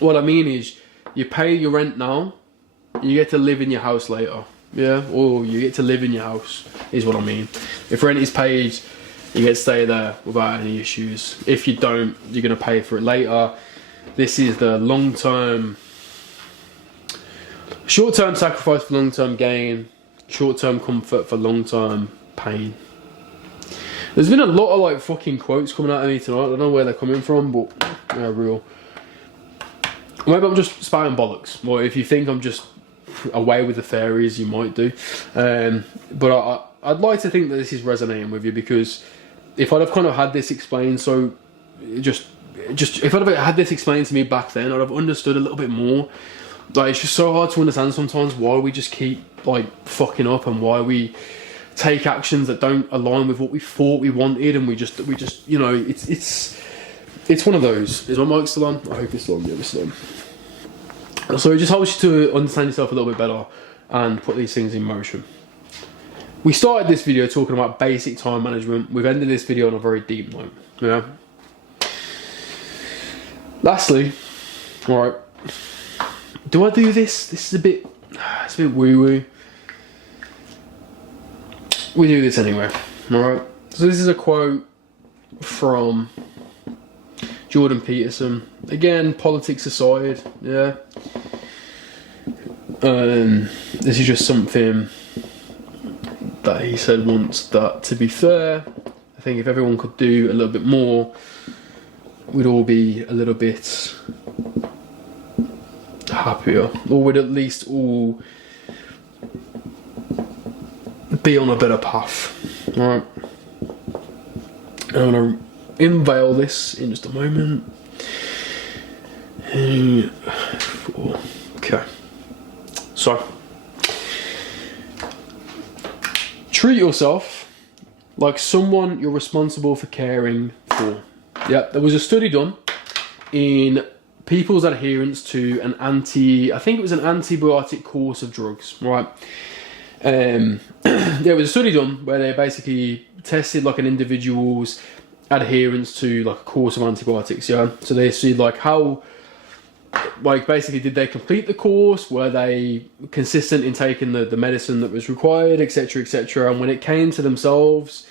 what I mean is, you pay your rent now, you get to live in your house later. Yeah, or you get to live in your house, is what I mean. If rent is paid, you get to stay there without any issues. If you don't, you're going to pay for it later. This is the long-term, short-term sacrifice for long-term gain, short-term comfort for long-term pain. There's been a lot of like fucking quotes coming out of me tonight. I don't know where they're coming from, but they're real. Maybe I'm just spouting bollocks. Or if you think I'm just away with the fairies, you might do, but I'd like to think that this is resonating with you, because if I'd have kind of had this explained, so just if I'd have had this explained to me back then, I'd have understood a little bit more. Like, it's just so hard to understand sometimes why we just keep like fucking up, and why we take actions that don't align with what we thought we wanted, and we just you know, it's one of those. Is my mic still on? I hope it's still on. Yeah, it's still on. So it just helps you to understand yourself a little bit better and put these things in motion. We started this video talking about basic time management. We've ended this video on a very deep note. Yeah. Lastly, alright. Do I do this? This is it's a bit woo-woo. We do this anyway. Alright. So this is a quote from Jordan Peterson. Again, politics aside, yeah. This is just something that he said once, that to be fair, I think if everyone could do a little bit more, we'd all be a little bit happier, or we'd at least all be on a better path. Alright. I'm going to unveil this in just a moment. Okay. So, treat yourself like someone you're responsible for caring for. Yeah, there was a study done in people's adherence to I think it was an antibiotic course of drugs, right? There was a study done where they basically tested like an individual's adherence to like a course of antibiotics, yeah? So they see like how, like basically did they complete the course, were they consistent in taking the medicine that was required, etc, etc. And when it came to themselves,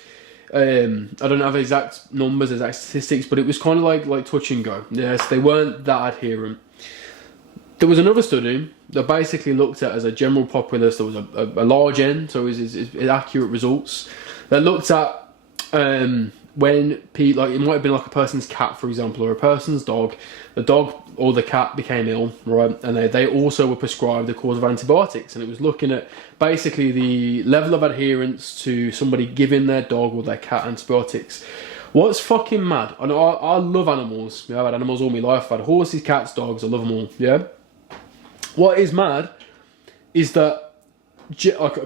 I don't have exact numbers, exact statistics, but it was kind of like touch and go. Yes, they weren't that adherent. There was another study that basically looked at as a general populace. There was a large N, so it was accurate results. That looked at when it might have been like a person's cat, for example, or a person's dog. The dog or the cat became ill, right? And they also were prescribed the course of antibiotics. And it was looking at basically the level of adherence to somebody giving their dog or their cat antibiotics. What's fucking mad? I know I love animals. I've had animals all my life. I've had horses, cats, dogs. I love them all. Yeah. What is mad is that,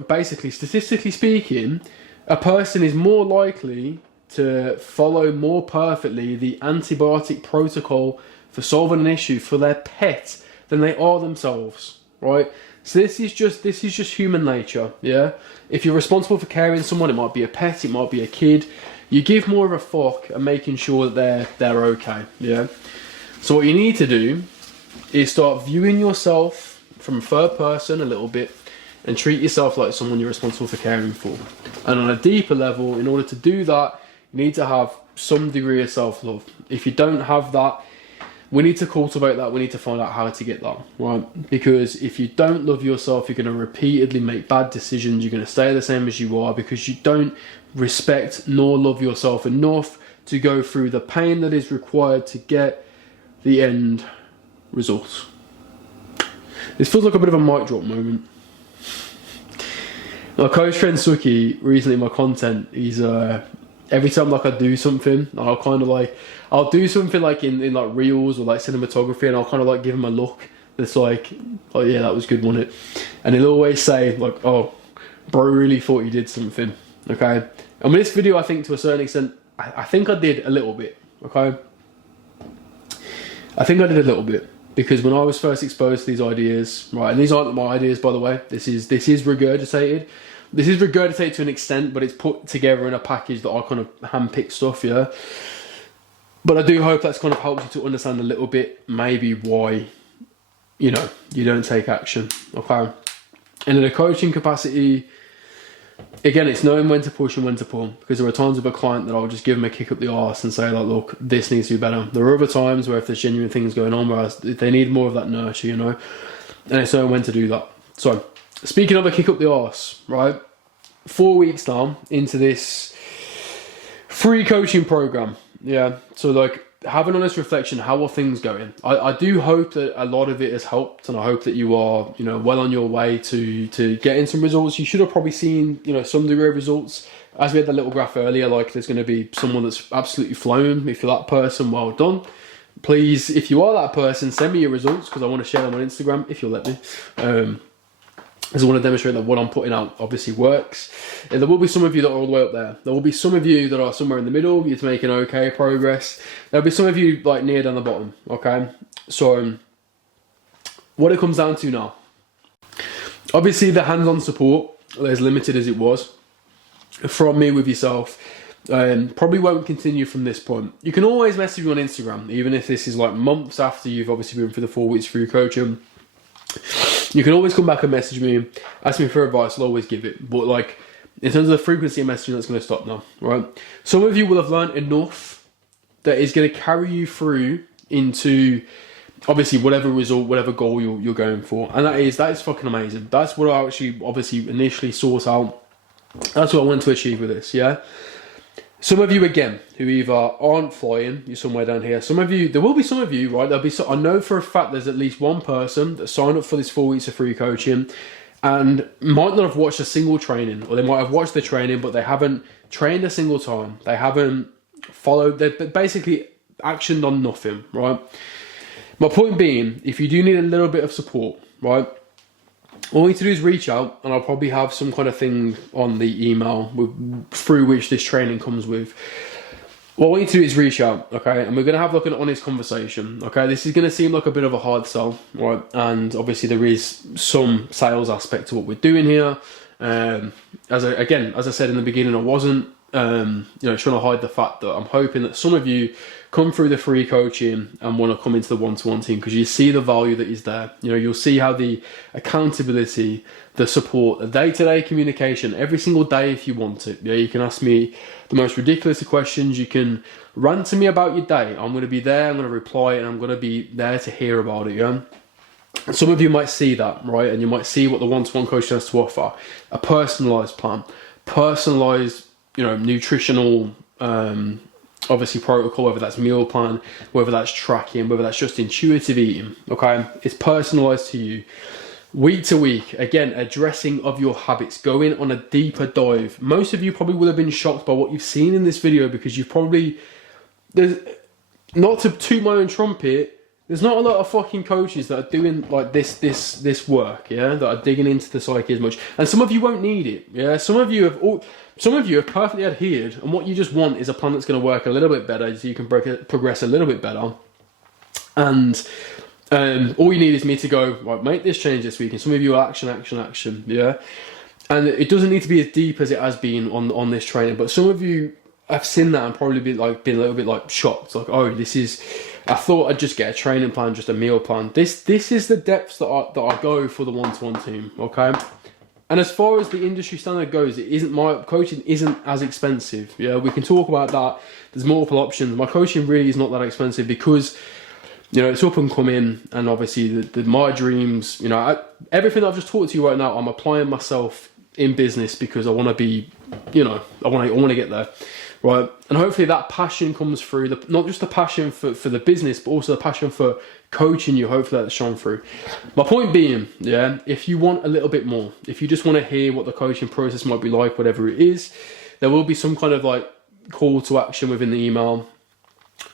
basically, statistically speaking, a person is more likely to follow more perfectly the antibiotic protocol for solving an issue for their pet than they are themselves, right? So this is just human nature, yeah? If you're responsible for caring someone, it might be a pet, it might be a kid, you give more of a fuck at making sure that they're okay, yeah? So what you need to do is start viewing yourself from third person a little bit and treat yourself like someone you're responsible for caring for. And on a deeper level, in order to do that, you need to have some degree of self-love. If you don't have that, we need to cultivate that. We need to find out how to get that, right? Because if you don't love yourself, you're going to repeatedly make bad decisions. You're going to stay the same as you are because you don't respect nor love yourself enough to go through the pain that is required to get the end result. This feels like a bit of a mic drop moment. My coach friend Suki, recently in my content, he's every time like I do something, I'll do something like in like reels or like cinematography, and I'll kind of like give him a look that's like, oh yeah, that was good, wasn't it? And he'll always say like, oh, bro really thought you did something, okay? And with this video, I think to a certain extent, I think I did a little bit, okay? I think I did a little bit. Because when I was first exposed to these ideas, right, and these aren't my ideas, by the way, this is regurgitated. This is regurgitated to an extent, but it's put together in a package that I kind of handpicked stuff, yeah. But I do hope that's kind of helped you to understand a little bit, maybe why, you don't take action, okay? And in a coaching capacity, again, it's knowing when to push and when to pull, because there are times with a client that I'll just give them a kick up the arse and say like, look, this needs to be better. There are other times where if there's genuine things going on, where they need more of that nurture, and it's knowing when to do that. So, speaking of a kick up the arse, right, 4 weeks now into this free coaching program, yeah, so like, have an honest reflection. How are things going? I do hope that a lot of it has helped, and I hope that you are, well on your way to getting some results. You should have probably seen, some degree of results. As we had the little graph earlier, like there's going to be someone that's absolutely flown. If you're that person, well done. Please, if you are that person, send me your results because I want to share them on Instagram if you'll let me. Because I want to demonstrate that what I'm putting out obviously works. And there will be some of you that are all the way up there. There will be some of you that are somewhere in the middle. You're making okay progress. There'll be some of you like near down the bottom. Okay. So what it comes down to now. Obviously the hands-on support is as limited as it was from me with yourself. Probably won't continue from this point. You can always message me on Instagram, even if this is like months after you've obviously been through the 4 weeks free coaching. You can always come back and message me, ask me for advice, I'll always give it. But like, in terms of the frequency of messaging, that's going to stop now, right? Some of you will have learned enough that is going to carry you through into, obviously, whatever result, whatever goal you're going for. And that is fucking amazing. That's what I actually, obviously, initially sought out. That's what I want to achieve with this, yeah? Some of you, again, who either aren't flying, you're somewhere down here. Some of you, there will be some of you, right? I know for a fact there's at least one person that signed up for this 4 weeks of free coaching and might not have watched a single training, or they might have watched the training, but they haven't trained a single time. They haven't followed, they've basically actioned on nothing, right? My point being, if you do need a little bit of support, right? All you need to do is reach out, and I'll probably have some kind of thing on the email through which this training comes with. What we need to do is reach out, okay? And we're going to have like an honest conversation, okay? This is going to seem like a bit of a hard sell, right? And obviously there is some sales aspect to what we're doing here. As I said in the beginning, I wasn't, trying to hide the fact that I'm hoping that some of you come through the free coaching and want to come into the one-to-one team, because you see the value that is there. You know, you'll see how the accountability, the support, the day-to-day communication, every single day if you want it. Yeah, you can ask me the most ridiculous of questions. You can rant to me about your day. I'm going to be there, I'm going to reply, and I'm going to be there to hear about it, yeah? Some of you might see that, right? And you might see what the one-to-one coach has to offer. A personalised plan, personalised, you know, nutritional, obviously protocol, whether that's meal plan, whether that's tracking, whether that's just intuitive eating, okay? It's personalised to you. Week to week, again, addressing of your habits, going on a deeper dive. Most of you probably will have been shocked by what you've seen in this video, because you've probably, there's, not to toot my own trumpet, there's not a lot of fucking coaches that are doing like this work, yeah, that are digging into the psyche as much. And some of you won't need it, yeah. Some of you have perfectly adhered, and what you just want is a plan that's going to work a little bit better, so you can progress a little bit better. And all you need is me to go, right, make this change this week. And some of you are action, yeah. And it doesn't need to be as deep as it has been on this training, but some of you have seen that and probably been a little bit like shocked, like, oh, this is. I thought I'd just get a training plan, just a meal plan. This is the depths that I go for the one-to-one team, okay? And as far as the industry standard goes, my coaching isn't as expensive. Yeah, we can talk about that. There's multiple options. My coaching really is not that expensive because, you know, it's up and coming, and obviously my dreams, you know, everything that I've just talked to you right now, I'm applying myself in business because I want to be, you know, I want to get there. Right, and hopefully that passion comes through, not just the passion for the business, but also the passion for coaching you. Hopefully that's shown through. My point being, yeah, if you want a little bit more, if you just want to hear what the coaching process might be like, whatever it is, there will be some kind of like call to action within the email.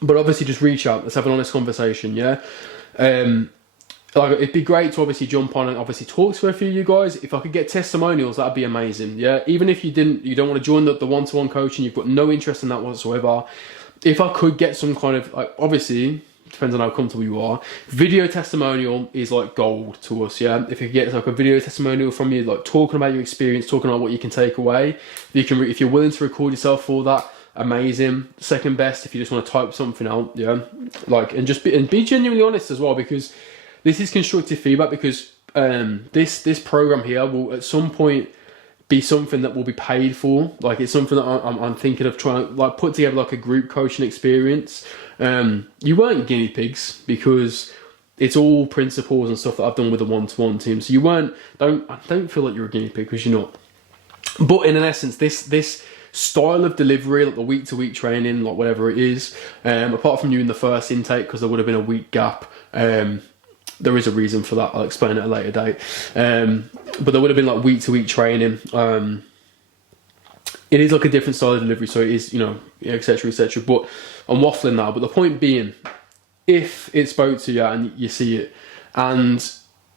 But obviously just reach out, let's have an honest conversation, yeah? Like, it'd be great to obviously jump on and obviously talk to a few of you guys. If I could get testimonials, that'd be amazing. Yeah, even if you don't want to join the one-to-one coaching, you've got no interest in that whatsoever. If I could get some kind of, like, obviously depends on how comfortable you are. Video testimonial is like gold to us. Yeah, if you could get like a video testimonial from you, like talking about your experience, talking about what you can take away. If you're willing to record yourself for that, amazing. Second best if you just want to type something out. Yeah, like and be genuinely honest as well, because this is constructive feedback, because this program here will at some point be something that will be paid for. Like, it's something that I'm thinking of trying to like put together like a group coaching experience. You weren't guinea pigs, because it's all principles and stuff that I've done with the one-to-one team. So I don't feel like you're a guinea pig, because you're not. But in essence, this style of delivery, like the week-to-week training, like whatever it is, apart from you in the first intake, because there would have been a week gap. There is a reason for that. I'll explain at a later date. But there would have been like week-to-week training. It is like a different style of delivery, so it is, you know, etc., etc. But I'm waffling now. But the point being, if it spoke to you and you see it, and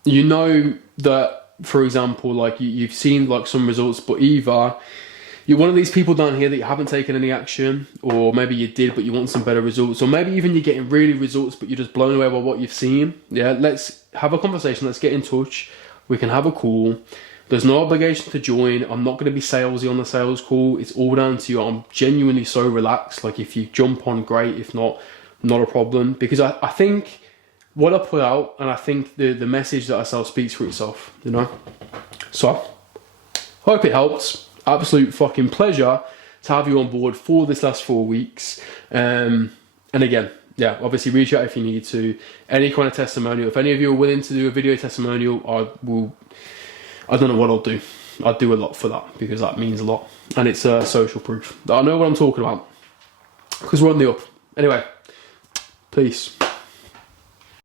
you know that, for example, like you've seen like some results, but either you're one of these people down here that you haven't taken any action, or maybe you did but you want some better results, or maybe even you're getting really results but you're just blown away by what you've seen, yeah, let's have a conversation, let's get in touch, we can have a call. There's no obligation to join. I'm not going to be salesy on the sales call. It's all down to you. I'm genuinely so relaxed. Like, if you jump on, great. If not, not a problem, because I think what I put out, and I think the message that I sell speaks for itself, you know. So hope it helps. Absolute fucking pleasure to have you on board for this last 4 weeks. And again, yeah, obviously reach out if you need to. Any kind of testimonial. If any of you are willing to do a video testimonial, I don't know what I'll do. I'd do a lot for that, because that means a lot. And it's social proof that I know what I'm talking about, because we're on the up. Anyway, peace.